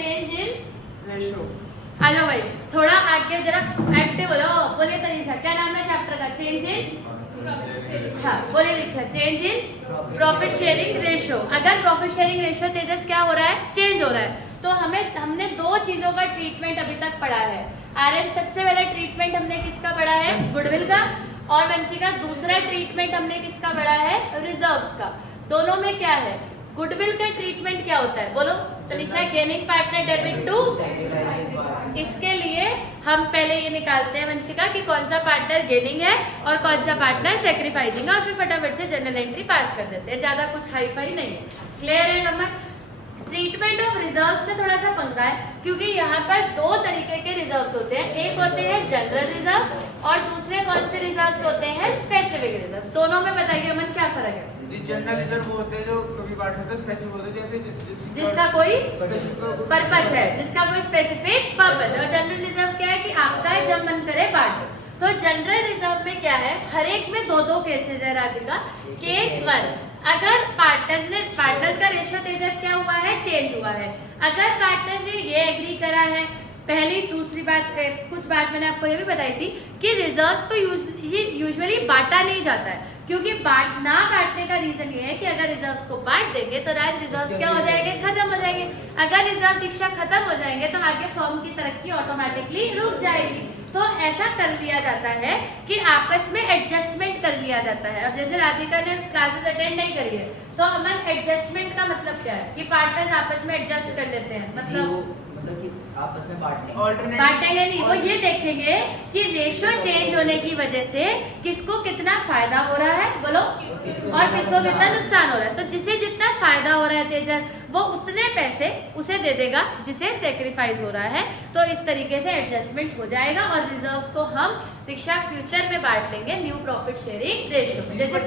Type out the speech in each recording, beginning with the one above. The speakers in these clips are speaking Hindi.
Change in ratio. आ जाओ भाई, थोड़ा आगे जरा एक्टिव हो जाओ। बोलिए तनीषा, क्या नाम है चैप्टर का? चेंज इन, हाँ बोलिए Nisha, change in profit sharing ratio. अगर प्रॉफिट शेयरिंग रेशियो तेजस क्या हो रहा है? चेंज हो रहा है। तो हमने दो चीजों का ट्रीटमेंट अभी तक पढ़ा है। आर्यन सबसे पहले ट्रीटमेंट हमने किसका पढ़ा है? गुडविल का। और वंशिका दूसरा ट्रीटमेंट हमने किसका पढ़ा है? रिजर्व्स का। दोनों में क्या है? गुडविल का ट्रीटमेंट क्या होता है? बोलो Tanisha. Gaining partner debit to, इसके लिए हम पहले ये निकालते हैं वंशिका कि कौन सा पार्टनर गेनिंग है और कौन सा पार्टनर सेक्रीफाइसिंग है, और फिर फटाफट से जनरल एंट्री पास कर देते हैं। ज्यादा कुछ हाई फाई नहीं है। क्लियर है नंबर? ट्रीटमेंट ऑफ रिजर्व्स में थोड़ा सा पंगा है, क्योंकि यहाँ पर दो तरीके के रिजर्व्स होते हैं। एक होते हैं जनरल रिजर्व और दूसरे कौन से रिजर्व्स होते हैं? Specific reserve. दोनों में बताइए अमन क्या फर्क है? जनरल रिजर्व वो होते हैं जो कभी बांट सकते हैं, स्पेसिफिक होते हैं जैसे जिसका कोई पर्पस है, जिसका कोई स्पेसिफिक पर्पस है। और जनरल रिजर्व क्या है कि आपका जब मन करे बांटो। तो जनरल रिजर्व में क्या है? हर एक में दो दो केसेस है राधिका। केस 1, अगर पार्टनर्स का रेशियो तेजस क्या हुआ है? चेंज हुआ है। अगर पार्टनर्स ने ये एग्री करा है, पहली दूसरी बात, कुछ बात मैंने आपको ये भी बताई थी कि रिजर्व्स को यूजुअली बांटा नहीं जाता है, क्योंकि ना बांटने का रीजन ये है कि अगर रिजर्व्स को बांट देंगे तो राज रिजर्व्स क्या हो जाएंगे? खत्म हो जाएंगे। अगर रिजर्व दीक्षा खत्म हो जाएंगे तो आगे फर्म की तरक्की ऑटोमेटिकली रुक जाएगी। तो ऐसा कर लिया जाता है कि आपस में एडजस्टमेंट कर लिया जाता है। अब जैसे राधिका ने क्लासेस अटेंड नहीं करी है, तो अमन एडजस्टमेंट का मतलब क्या है? कि पार्टनर्स आपस में एडजस्ट कर लेते हैं। मतलब कि आपस में बांटेंगे नहीं, वो ये देखेंगे कि रेशियो चेंज होने की वजह से किसको कितना फायदा हो रहा है, बोलो, और किसको कितना नुकसान हो रहा है। तो जिसे जितना फायदा हो रहा है तेजस, वो उतने पैसे उसे दे देगा जिसे सेक्रीफाइस हो रहा है। तो इस तरीके से एडजस्टमेंट हो जाएगा और रिजर्व्स को हम दीक्षा फ्यूचर में बांट लेंगे न्यू प्रॉफिट शेयरिंग रेशियो में। जैसे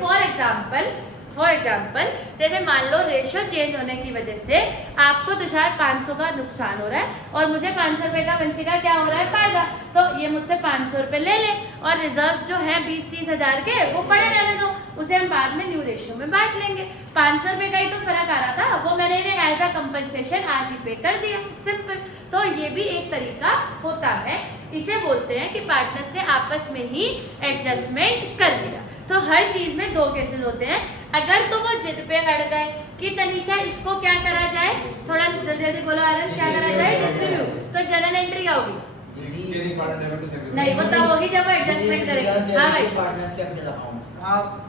फॉर एग्जाम्पल जैसे मान लो रेशियो चेंज होने की वजह से आपको तुषार 500 का नुकसान हो रहा है और मुझे 500 रुपए का वंशिका क्या हो रहा है? फायदा। तो ये मुझसे 500 रुपए ले ले और रिजर्व जो है 20-30 हजार के वो पड़े रहने दो, उसे हम बाद में न्यू रेशियो में बांट लेंगे। 500 रुपए का ही तो फर्क आ रहा था, वो मैंने इन्हें एज अ कंपनसेशन आज ही पे कर दिया, सिंपल। तो ये भी एक तरीका होता है। इसे बोलते हैं कि पार्टनर्स ने आपस में ही एडजस्टमेंट कर लिया। तो हर चीज में दो केसेस होते हैं। अगर तो वो जिद पे अड़ गए कि तनीषा इसको क्या करा जाए, थोड़ा जल्दी जल्दी बोलो आर्यन, क्या करा जाए? डिस्ट्रीब्यूट। तो जनरल एंट्री क्या होगी? नहीं, वो तब होगी जब वो एडजस्टमेंट करेंगे। हाँ भाई, पार्टनर्स कैपिटल अकाउंट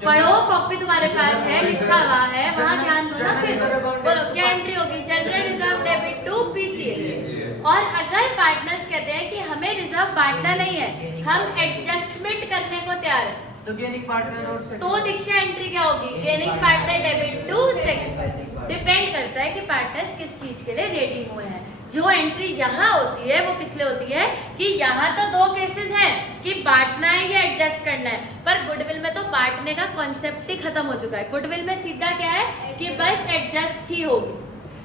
पढ़ो, कॉपी तुम्हारे पास है, लिखा हुआ है, वहाँ ध्यान दो ना। फिर बोलो क्या एंट्री होगी? General reserve debit to PCL. और अगर पार्टनर्स कहते हैं कि हमें रिजर्व बांटना नहीं है, हम एडजस्टमेंट करने को तैयार है, तो गेनिंग पार्टनर और तो दीक्षा एंट्री क्या होगी? Gaining partner debit to sacrificing. Depend करता है कि पार्टनर्स किस चीज के लिए रेडी हुए हैं। जो एंट्री यहाँ होती है वो किस लिए होती है कि यहाँ तो दो केसेस हैं कि बांटना है या एडजस्ट करना है, पर गुडविल में तो बांटने का कॉन्सेप्ट ही खत्म हो चुका है। गुडविल में सीधा क्या है कि बस एडजस्ट ही होगी।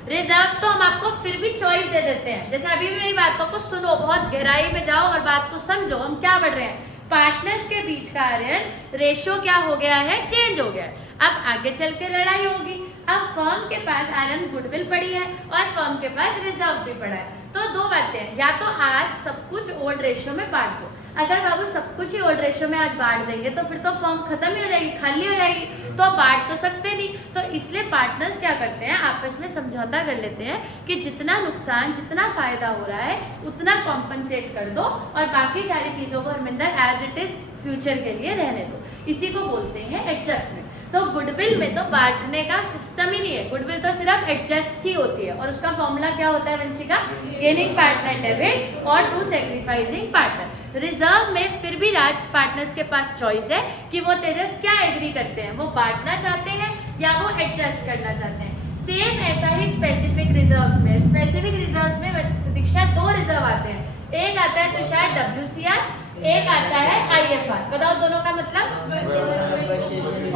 रिजर्व तो हम आपको फिर भी चॉइस दे देते हैं। जैसे अभी भी मेरी बातों को सुनो, बहुत गहराई में जाओ और बात को समझो, हम क्या बढ़ रहे हैं। पार्टनर्स के बीच का आर्यन रेशियो क्या हो गया है? चेंज हो गया है। अब आगे चल के लड़ाई होगी। अब फर्म के पास आर्यन गुडविल पड़ी है और फर्म के पास रिजर्व भी पड़ा है। तो दो बातें हैं, या तो आज सब कुछ ओल्ड रेशियो में बांट दो। अगर बाबू सब कुछ ही ओल्ड रेशियो में आज बांट देंगे तो फिर तो फर्म खत्म ही हो जाएगी, खाली हो जाएगी, तो बांट तो सकते नहीं। तो इसलिए पार्टनर्स क्या करते हैं? आपस में समझौता कर लेते हैं कि जितना नुकसान जितना फायदा हो रहा है उतना कॉम्पनसेट कर दो और बाकी सारी चीजों को Harminder as it is future के लिए रहने दो। इसी को बोलते हैं एडजस्टमेंट। तो गुडविल में तो बांटने का सिस्टम ही नहीं है, गुडविल तो सिर्फ एडजस्ट ही होती है। और उसका फॉर्मूला क्या होता है वंशिका? गेनिंग पार्टनर डेबिट और टू सेक्रीफाइसिंग पार्टनर। रिजर्व में फिर भी राज पार्टनर्स के पास चॉइस है कि वो तेजस क्या एग्री करते हैं, वो बांटना चाहते हैं या वो एडजस्ट करना चाहते हैं। सेम ऐसा ही स्पेसिफिक रिजर्व्स में। स्पेसिफिक रिजर्व्स में दीक्षा दो रिजर्व आते हैं, एक आता है तुषार WCR, एक आता है IFR। बताओ दोनों का मतलब?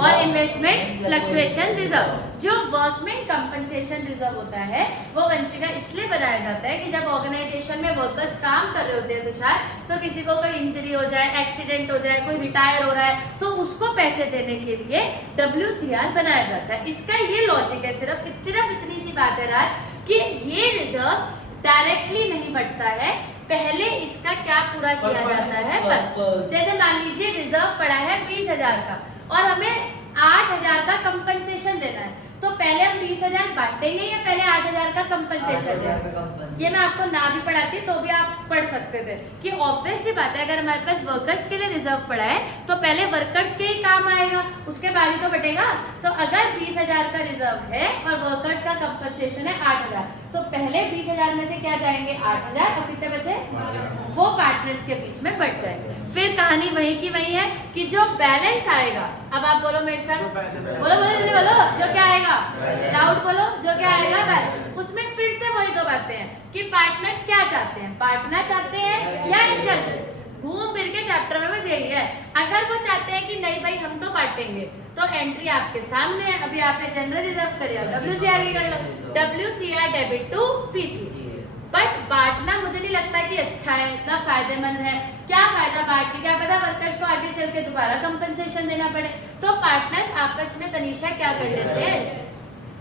और इन्वेस्टमेंट फ्लक्चुएशन रिजर्व। जो वर्कमैन कंपनसेशन रिजर्व होता है वो वंशिका इसलिए बनाया जाता है कि जब ऑर्गेनाइजेशन में वर्कर्स काम कर रहे होते हैं तुषार, तो किसी को कोई इंजरी हो जाए, एक्सीडेंट हो जाए, कोई रिटायर हो रहा है, तो उसको पैसे देने के लिए WCR बनाया जाता है। इसका ये लॉजिक है, सिर्फ इतनी सी बात है राज कि ये रिजर्व डायरेक्टली नहीं बढ़ता है, पहले इसका क्या पूरा किया जाता है पर। जैसे मान लीजिए रिजर्व पड़ा है 20,000 का और हमें 8,000 का कंपनसेशन देना है, तो पहले हम 20,000 बांटेंगे या पहले 8,000 का कंपनसेशन देंगे? ये मैं आपको ना भी पढ़ाती तो भी आप पढ़ सकते थे कि ऑब्वियस सी बात है, अगर हमारे पास वर्कर्स के लिए रिजर्व पड़ा है तो पहले वर्कर्स के ही काम आएगा, उसके बाद ही तो बटेगा। तो अगर 20,000 का रिजर्व है और वर्कर्स का कंपनसेशन है 8,000, तो पहले 20,000 में से क्या जाएंगे 8,000 और कितने बचे वो पार्टनर्स के बीच में बढ़ जाएंगे। फिर कहानी वही की वही है कि जो बैलेंस आएगा, अब आप बोलो मेरे साथ, बोलो बोलो जल्दी बोलो, जो क्या आएगा लाउड बोलो, जो क्या आएगा बैलेंस। उसमें फिर से वही दो बातें हैं कि पार्टनर्स क्या चाहते हैं, बांटना चाहते हैं या एडजस्ट। घूम फिर के चैप्टर में बस यही है। अगर वो चाहते हैं कि नहीं भाई हम तो बांटेंगे, तो एंट्री आपके सामने है, अभी आपने जनरल रिजर्व करिए, WCR की कर लो, WCR debit to PC। But बांटना मुझे नहीं लगता कि अच्छा है, इतना फायदेमंद है। क्या फायदा बांट के, क्या पता वर्कर्स को आगे चल के दोबारा कंपनसेशन देना पड़े। तो पार्टनर्स आपस में तनीषा क्या कर लेते हैं,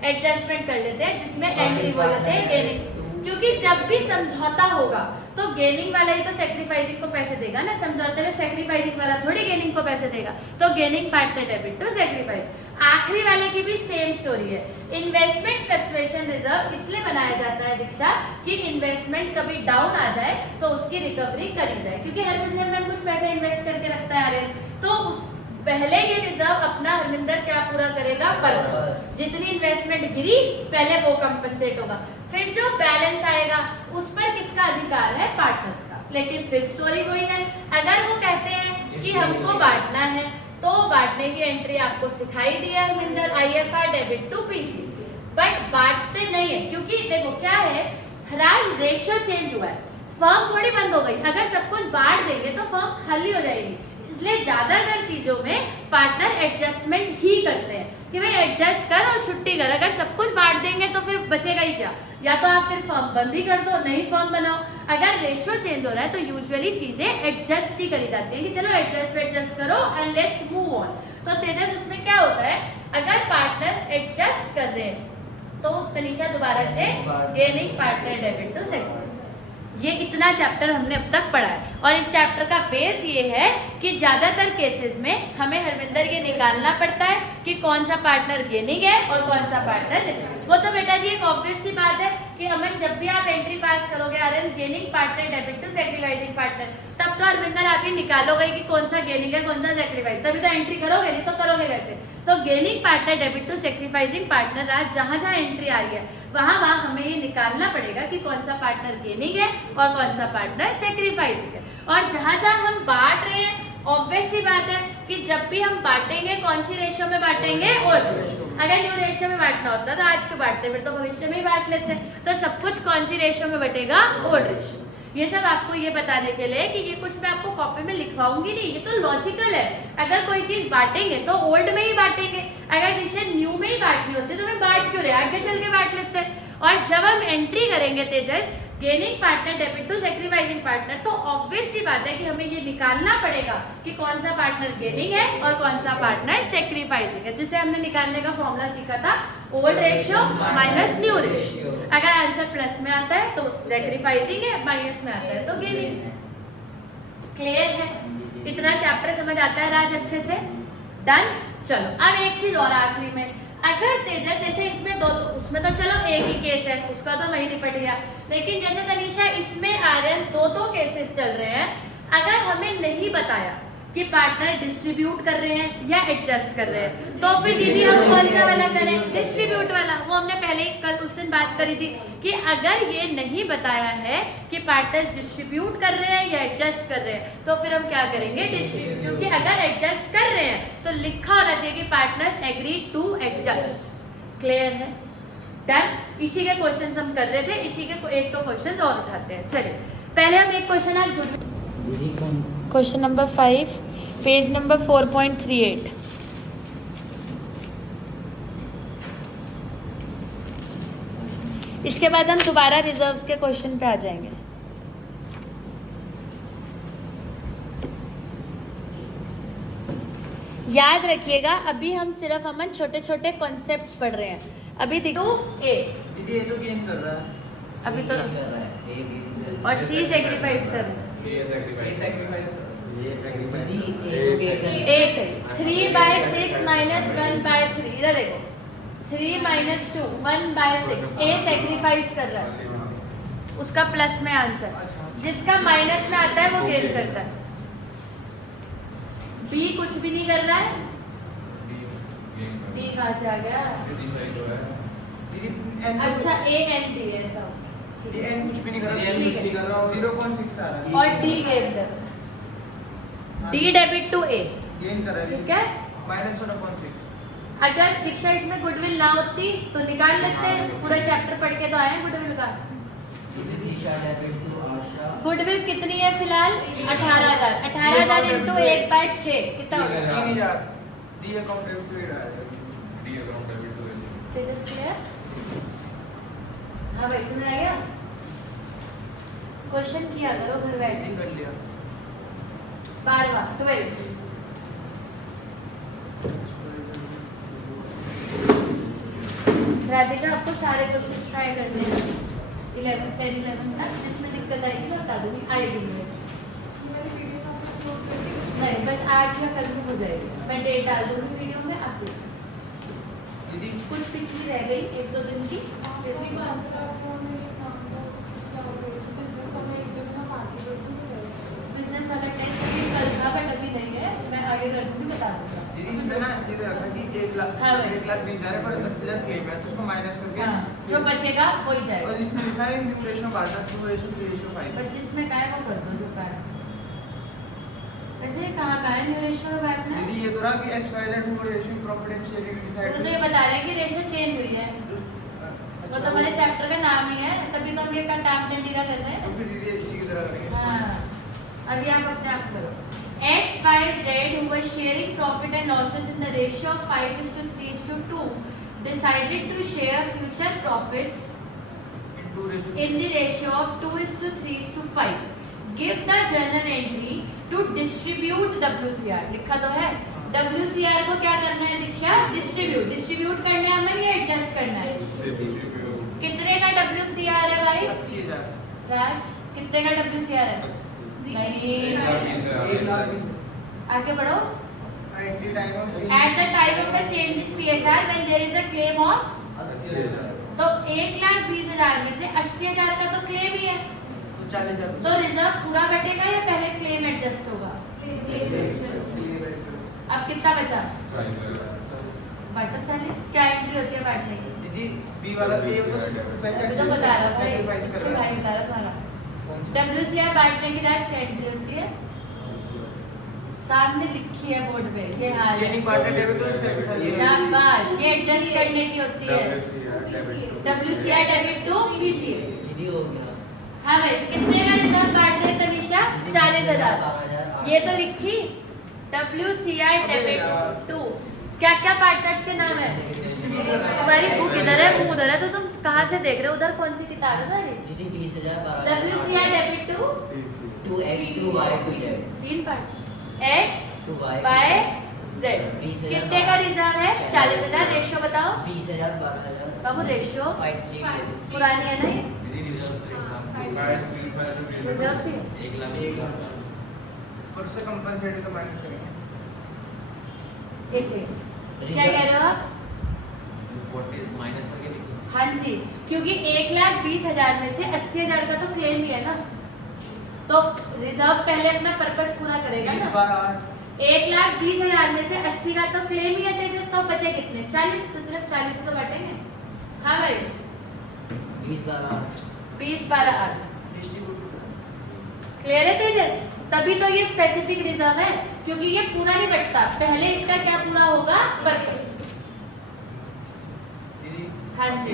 एडजस्टमेंट कर लेते हैं, जिसमें एंट्री बोल लेते हैं गेनिंग। क्योंकि जब भी समझौता होगा तो गेनिंग वाला ही तो सेक्रीफाइसिंग को पैसे देगा ना, समझौते में सेक्रीफाइसिंग वाला थोड़ी गेनिंग को पैसे देगा। तो gaining partner debit to sacrifice. आखिरी वाले की भी सेम स्टोरी है। इन्वेस्टमेंट फ्लक्चुएशन रिजर्व इसलिए बनाया जाता है दीक्षा कि इन्वेस्टमेंट कभी डाउन आ जाए तो उसकी रिकवरी करी जाए, क्योंकि हर बिजनेसमैन कुछ पैसे इन्वेस्ट करके रखता है यार, तो उस पहले ये रिजर्व अपना हरमिंदर क्या पूरा करेगा पर्पस। जितनी इन्वेस्टमेंट गिरी पहले वो कंपनसेट होगा, फिर जो बैलेंस आएगा उस पर किसका अधिकार है, पार्टनर्स का। लेकिन फिर स्टोरी वही है, अगर वो कहते हैं कि हमको बांटना है तो बांटने की एंट्री आपको सिखाई दी है Harminder, IFR debit to PC। But बांटते नहीं है, क्योंकि देखो क्या है, हराज रेशियो चेंज हुआ है, फर्म थोड़ी बंद हो गई। अगर सब कुछ बांट देंगे तो फर्म खाली हो जाएगी, इसलिए ज्यादातर चीजों में पार्टनर एडजस्टमेंट ही करते हैं कि भाई एडजस्ट कर और छुट्टी कर। अगर सब कुछ बांट देंगे तो फिर बचेगा ही क्या, या तो आप फिर फर्म बंद ही कर दो, नई फर्म बनाओ। अगर रेशियो चेंज हो रहा है तो यूजुअली चीजें एडजस्ट ही करी जाती हैं कि चलो एडजस्ट करो एंड लेट्स मूव ऑन। तो तेजस उसमें क्या होता है, अगर पार्टनर्स एडजस्ट कर रहे हैं तो तनीषा दोबारा से gaining partner debit to sector. ये इतना चैप्टर हमने अब तक पढ़ा है और इस चैप्टर का बेस ये है कि ज्यादातर केसेस में हमें हरविंदर ये निकालना पड़ता है कि कौन सा पार्टनर गेनिंग है और कौन सा पार्टनर सेक्टर। वो तो बेटा जी एक ऑब्वियस सी बात है कि अमन जब भी आप एंट्री पास करोगे RN gaining partner debit to sacrificing partner, तब तो हरविंदर आप ये निकालोगे कि कौन सा गेनिंग है कौन सा सेक्रीफाइस, तभी तो एंट्री करोगे, नहीं तो करोगे कैसे। तो gaining partner debit to sacrificing partner आज जहां जहां एंट्री आ रही है वहां हमें ये निकालना पड़ेगा कि कौन सा पार्टनर गेनिंग है और कौन सा पार्टनर सेक्रीफाइसिंग है। और जहां जहां हम बांट रहे हैं ऑब्वियस सी बात है कि जब भी हम बांटेंगे कौन सी रेशियो में बांटेंगे, और अगर न्यू रेशियो में बांटना होता तो आज के बांटते, फिर तो भविष्य में ही बांट लेते। तो सब कुछ कौन सी रेशियो में बटेगा, ओल्ड रेशियो। ये सब आपको ये बताने के लिए कि ये कुछ मैं आपको कॉपी में लिखवाऊंगी नहीं, ये तो लॉजिकल है। अगर कोई चीज बांटेंगे तो ओल्ड में ही बांटेंगे, अगर डिसीजन न्यू में ही बांटनी होती तो मैं बांट क्यों रहे, आगे चल के बांट लेते हैं। और जब हम एंट्री करेंगे Tejas gaining partner debit to sacrificing partner, तो ऑब्वियस सी बात है कि हमें ये निकालना पड़ेगा कि कौन सा पार्टनर गेनिंग है और कौन सा पार्टनर सेक्रीफाइसिंग है, जिसे हमने निकालने का फॉर्मूला सीखा था old ratio minus new ratio. अगर आंसर प्लस में आता है तो सेक्रीफाइसिंग है, माइनस में आता है तो गेनिंग। क्लियर है, इतना चैप्टर समझ आता है राज अच्छे से, डन। चलो अब एक चीज और आखिरी में, अगर तेजस जैसे इसमें दो तो उसमें तो चलो एक ही केस है, उसका तो वही निपट गया, लेकिन जैसे तनीषा इसमें RN दो केसेस चल रहे हैं, अगर हमें नहीं बताया कि पार्टनर डिस्ट्रीब्यूट कर रहे हैं या एडजस्ट कर रहे हैं, तो फिर दीदी हम कौन सा वाला करें, डिस्ट्रीब्यूट वाला। वो हमने पहले कल उस दिन बात करी थी कि अगर ये नहीं बताया है कि पार्टनर्स डिस्ट्रीब्यूट कर रहे हैं या एडजस्ट कर रहे हैं, तो फिर हम क्या करेंगे, डिस्ट्रीब्यूट। क्योंकि अगर एडजस्ट कर रहे हैं तो लिखा होना चाहिए कि partners agree to adjust. Clear है, डन। इसी के क्वेश्चन हम कर रहे थे, इसी के एक दो क्वेश्चन और उठाते हैं। चलिए पहले हम एक क्वेश्चन आज क्वेश्चन नंबर 5 पेज नंबर 4.38। इसके बाद हम दोबारा रिजर्व्स के क्वेश्चन पे आ जाएंगे। याद रखिएगा अभी हम सिर्फ छोटे छोटे कॉन्सेप्ट्स पढ़ रहे हैं। अभी देखो ए दीदी ये तो गेन कर रहा है, अभी तो और सी सेक्रीफाइस कर रहे एक से 3/6 -1/3 इधर देखो 3 - 2 1/6 ए सेक्रीफाइस कर रहा है उसका प्लस में आंसर जिसका माइनस में आता है वो गेन करता है बी कुछ भी नहीं कर रहा है डी कहाँ से आ गया अच्छा ए एंड डी ऐसा ये एन कुछ भी नहीं कर रहा ठीक है। 0.6 आ रहा है और डी गेन कर D debit to A gain कर रहा है ठीक है -0.6 अगर दीक्षा इसमें गुडविल ना होती तो निकाल लेते हैं पूरा चैप्टर पढ़ के तो आए हैं गुडविल का गुडविल कितनी है फिलहाल 18,000 18,000 इंटू 1/6 कितना हो गया 3000 डी अकाउंट डेबिट टू आ जाएगा तेजस क्लियर हाँ भाई समझ आ गया क्वेश्चन किया करो घर बैठ नहीं कर लिया 12वां 12 राधिका आपको सारे क्वेश्चन ट्राई करने हैं 11 10 11 तक जिसमें दिक्कत आएगी मैं बता दूंगी आएगी नहीं बस आज या कल में हो जाएगी मैं डेट डाल दूंगी वीडियो में आपको दीदी कुछ पिछली रह गई 1-2 दिन की बिजनेस वाला टेस्ट भी कल था बट अभी नहीं है मैं आगे कर दूंगी बता दूंगा दीदी इसमें ना ये रखा कि 1 लाख हाँ भाई। 1,20,000 है पर 10,000 क्लेम है तो उसको माइनस करके हाँ जो बचेगा वही और जाएगा इसमें लिखा है ड्यूरेशन बांटना ड्यूरेशन 3:5 25 में का है वो कर दो जो का है वैसे कहाँ का है न्यूरेशन और बैठना दीदी ये तो रहा कि XYZ duration profit and sharing decide वो तो ये बता रहे हैं कि रेशियो चेंज हुई है वो तो हमारे चैप्टर का नाम ही है तभी तो हम ये टाइम टेंडीरा कर रहे हैं तो फिर दीदी इसी की तरह करेंगे हाँ अभी आप अपने आप करो X, Y, Z who were sharing profit and losses in the ratio of 5:3:2 decided to share future profits in the ratio of 2:3:5. Give the journal entry to distribute WCR. लिखा तो है WCR को क्या करना है दीक्षा डिस्ट्रीब्यूट करना है हमें या एडजस्ट करना है कितने का WCR है भाई 80,000 राज कितने का WCR है नहीं 1,20,000 आगे बढ़ो at the time of change At the time of the change in PSR when there is a claim of 80,000 तो 1,20,000 में से 80,000 का तो क्लेम ही है तो 40,000 तो रिजर्व पूरा बटेगा या पहले क्लेम एडजस्ट होगा अब कितना बचा बटा 40 क्या एंट्री होती है बांटने की दीदी बी वाला ए तो अभी तो बता रहा था सैक्रिफाइस कर रहा भाई है बता रहा तुम्हारा WCR बांटने की राज क्या एंट्री होती है सामने लिखी है बोर्ड पे ये हाल है gaining partner debit to sacrifice शाबाश ये एडजस्ट करने की होती है WCR डेबिट टू PCA हाँ भाई कितने का रिजर्व बांट दे तनिषा 40,000 ये तो लिखी WCR डेबिट टू क्या क्या पार्टनर्स के नाम है तुम्हारी बुक इधर है मुंह उधर है तो तुम कहाँ से देख रहे हो उधर कौन सी किताब है तुम्हारी WCR debit to 3 part X Y Z कितने का रिजर्व है 40,000 रेशियो बताओ 20,000 12,000 बाबू रेशियो 5,3 पुरानी है ना ये रिजर्व भी है। और से कंपनसेट तो माइनस करेंगे एक सेकंड क्या कह रहे हो आप माइनस करके लिखिए हाँ जी क्योंकि 1,20,000 में से 80,000 का तो क्लेम ही है ना तो रिजर्व पहले अपना पर्पस पूरा करेगा ना 1,20,000 में से 80 का तो क्लेम ही है तेजस तो बचे कितने 40 तो सिर्फ 40 से तो बटेंगे हाँ भाई 20/12 8 क्लियर है तेजस तभी तो ये स्पेसिफिक रिजर्व है क्योंकि ये पूरा नहीं बटता पहले इसका क्या पूरा होगा पर्पस हाँ जी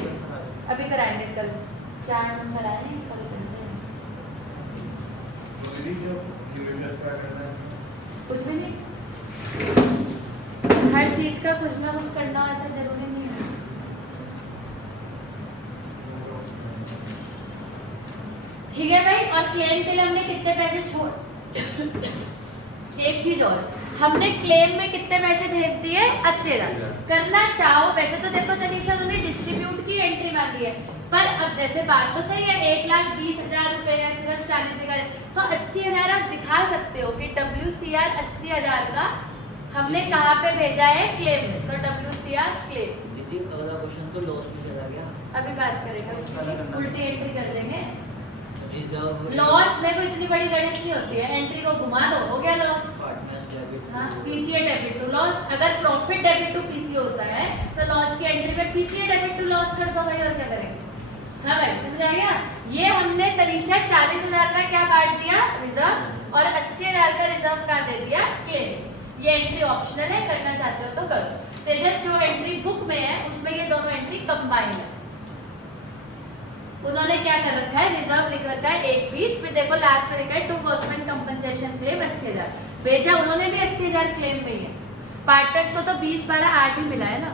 अभी कराएंगे कल 4 नंबर आए कल कुछ भी नहीं हर चीज का कुछ ना कुछ करना ऐसा जरूरी नहीं है ठीक है भाई और क्लेम के लिए हमने कितने पैसे छोड़ एक चीज और हमने क्लेम में कितने पैसे भेज दिए 80,000 करना चाहो वैसे तो देखो तनीषा उन्होंने डिस्ट्रीब्यूट की एंट्री मांगी है पर अब जैसे बात तो सही है, 1,20,000 रुपए है, सिर्फ 40 दिखा रहे, तो 80,000 आप दिखा सकते हो कि WCR 80,000 का हमने कहाँ पे भेजा है, क्लेम में, तो WCR क्लेम। दीदी अगला क्वेश्चन तो लॉस में चला गया। अभी बात करेंगे उसकी, उल्टी एंट्री कर देंगे। रिजर्व लॉस में कोई इतनी बड़ी गणित नहीं होती है, एंट्री को घुमा दो, हो गया लॉस। पार्टनर्स डेबिट हाँ, PCA डेबिट टू लॉस। अगर प्रॉफिट डेबिट टू PCA होता है तो लॉस की एंट्री में PCA डेबिट टू लॉस कर दो भाई, और क्या करेंगे। हाँ भाई, समझ आ गया। ये हमने तरीशा 40,000 का क्या बांट दिया, रिजर्व, और 80,000 का रिजर्व का दे दिया क्लेम। ये एंट्री ऑप्शनल है, करना चाहते हो तो करो। तेजस जो एंट्री बुक में है उसमें ये दोनों एंट्री कंबाइन है। उन्होंने क्या कर रखा है, रिजर्व लिख रखा है 1,20, फिर देखो लास्ट में लिखा है टू वर्कमैन कंपनसेशन क्लेम 80,000 भेजा, उन्होंने भी 80,000 क्लेम में ही है। पार्टनर्स को तो 20, 12, 8 ही मिला है ना।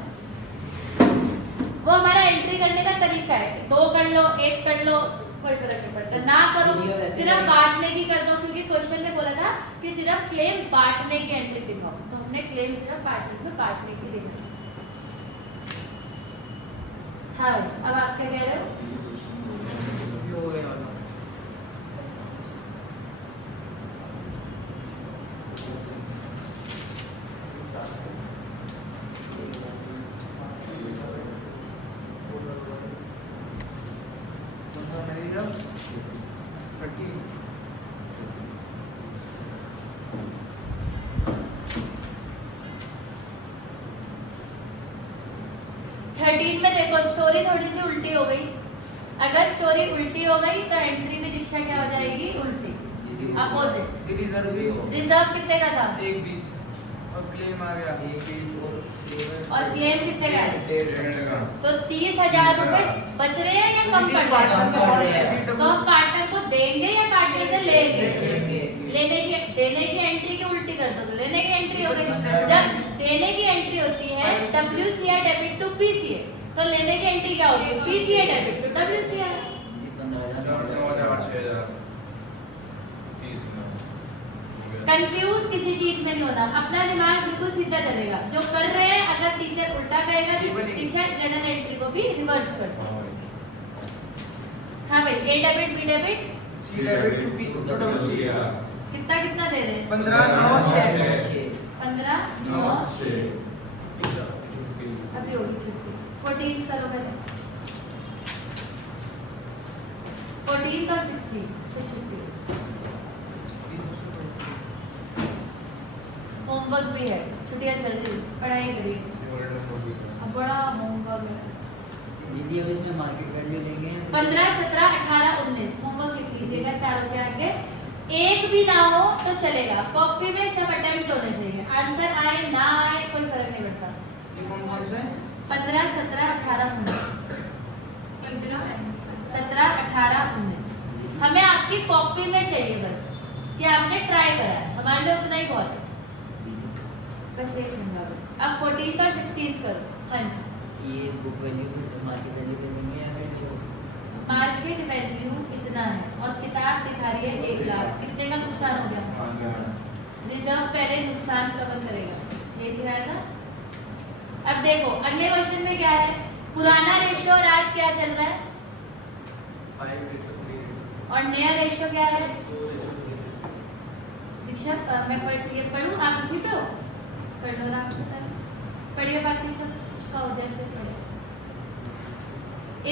वो हमारा एंट्री करने का तरीका है, 2 कर लो, 1 कर लो, कोई फर्क नहीं पड़ता। ना करो, सिर्फ बांटने की कर दो, क्योंकि क्वेश्चन ने बोला था कि सिर्फ क्लेम बांटने की एंट्री दिखाओ, तो हमने क्लेम सिर्फ पार्टनर्स में बांटने की दिखाई। हाँ, अब आप क्या कह रहे हो। ये हो गया वाला। रिजर्व 30 13 में देखो स्टोरी थोड़ी सी उल्टी हो गई। अगर स्टोरी उल्टी हो गई तो एंट्री में दीक्षा क्या हो जाएगी, उल्टी, अपोजिट। ये रिजर्व भी रिजर्व कितने का था, 1,20 और क्लेम आ गया 1,20 और क्लेम कितने का है, 1,50 तो 30,000 रुपए बच रहे हैं या कम पड़ रहे हैं। तो हम पार्टनर को देंगे या पार्टनर से लेंगे, लेने की, देने की एंट्री की उल्टी कर दो तो लेने की एंट्री हो गई। जब देने की एंट्री होती है WCR डेबिट टू PCA, तो लेने की एंट्री क्या होगी, PCA debit to WCR। 15,000 confuse किसी चीज में नहीं होना, अपना दिमाग बिल्कुल सीधा चलेगा। जो कर रहे हैं, अगर टीचर उल्टा कहेगा तो टीचर जनरल एंट्री को भी रिवर्स कर दो। हाँ भाई, A debit B debit C debit to P to WCR कितना कितना दे रहे हैं, 15, 9, 6 15, 9, 6 अभी होगी छुट्टी। 14 करो पहले, 14 और 16 फिर छुट्टी। होमवर्क भी है, छुट्टियां चल रही, पढ़ाई करी, अब बड़ा होमवर्क है। दीदी अब इसमें मार्केट वैल्यू लेंगे 15, 17, 18, 19 होमवर्क लिख लीजिएगा चारों के आगे। एक भी ना हो तो चलेगा, कॉपी में सब अटेम्प्ट होने चाहिए, आंसर आए ना आए कोई फर्क नहीं पड़ता। ये कौन कौन से 15, 17, 18, 19 17, 18, 19 हमें आपकी कॉपी में चाहिए, बस कि आपने ट्राई करा है, हमारे लिए उतना ही बहुत है। बस एक नंबर। अब 14 और 16 करो। हाँ जी, ये बुक वैल्यू मार्केट वैल्यू पे लेंगे या फिर जो मार्केट वैल्यू इतना है और किताब दिखा रही है 1 लाख, कितने का नुकसान हो गया। रिजर्व पहले नुकसान कवर करेगा, ये सिखाया था। अब देखो अगले क्वेश्चन में क्या है, पुराना रेशियो और आज क्या चल रहा है, 5 और नया रेशियो क्या है। 2 दीक्षा मैं पढ़ूं, आप इसी पे हो, पढ़ लो ना, आप पढ़िए, बाकी सब कुछ का हो जाए फिर पढ़िए।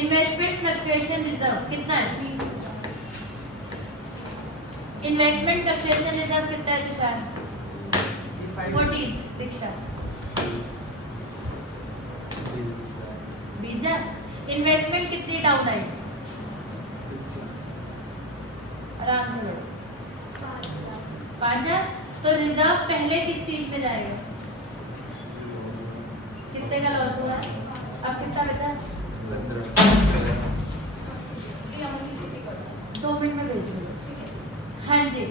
इन्वेस्टमेंट फ्लक्चुएशन रिजर्व कितना है, इन्वेस्टमेंट फ्लक्चुएशन रिजर्व कितना है तुषार, 14 दीक्षा बीजा। इन्वेस्टमेंट कितनी डाउन आई, आराम से बढ़ो, 5,000। तो रिजर्व पहले किस चीज पे जाएगा, कितने का लॉस हुआ, अब कितना बचा, 2 मिनट में भेज दो। हाँ जी,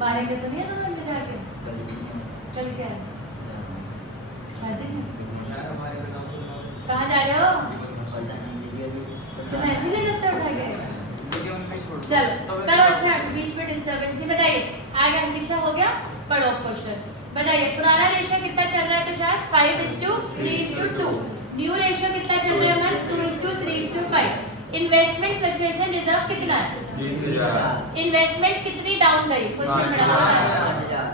12 के तो नहीं है 2 मिनट में जाके, चल क्या है? शादी में कहाँ जा रहे हो, तुम ऐसे ही लगता है उठा के, चलो करो। अच्छा बीच में डिस्टर्बेंस नहीं, बताइए आगे अंतिशा हो गया, पढ़ो क्वेश्चन बताइए। पुराना रेशियो कितना चल रहा है तो शायद 5:3:2, न्यू रेशियो कितना चल रहा है हमारा 2:3:5। इन्वेस्टमेंट फ्लक्चुएशन रिजर्व कितना है? 20,000। इन्वेस्टमेंट कितनी डाउन गई? क्वेश्चन में डाउन 5,000।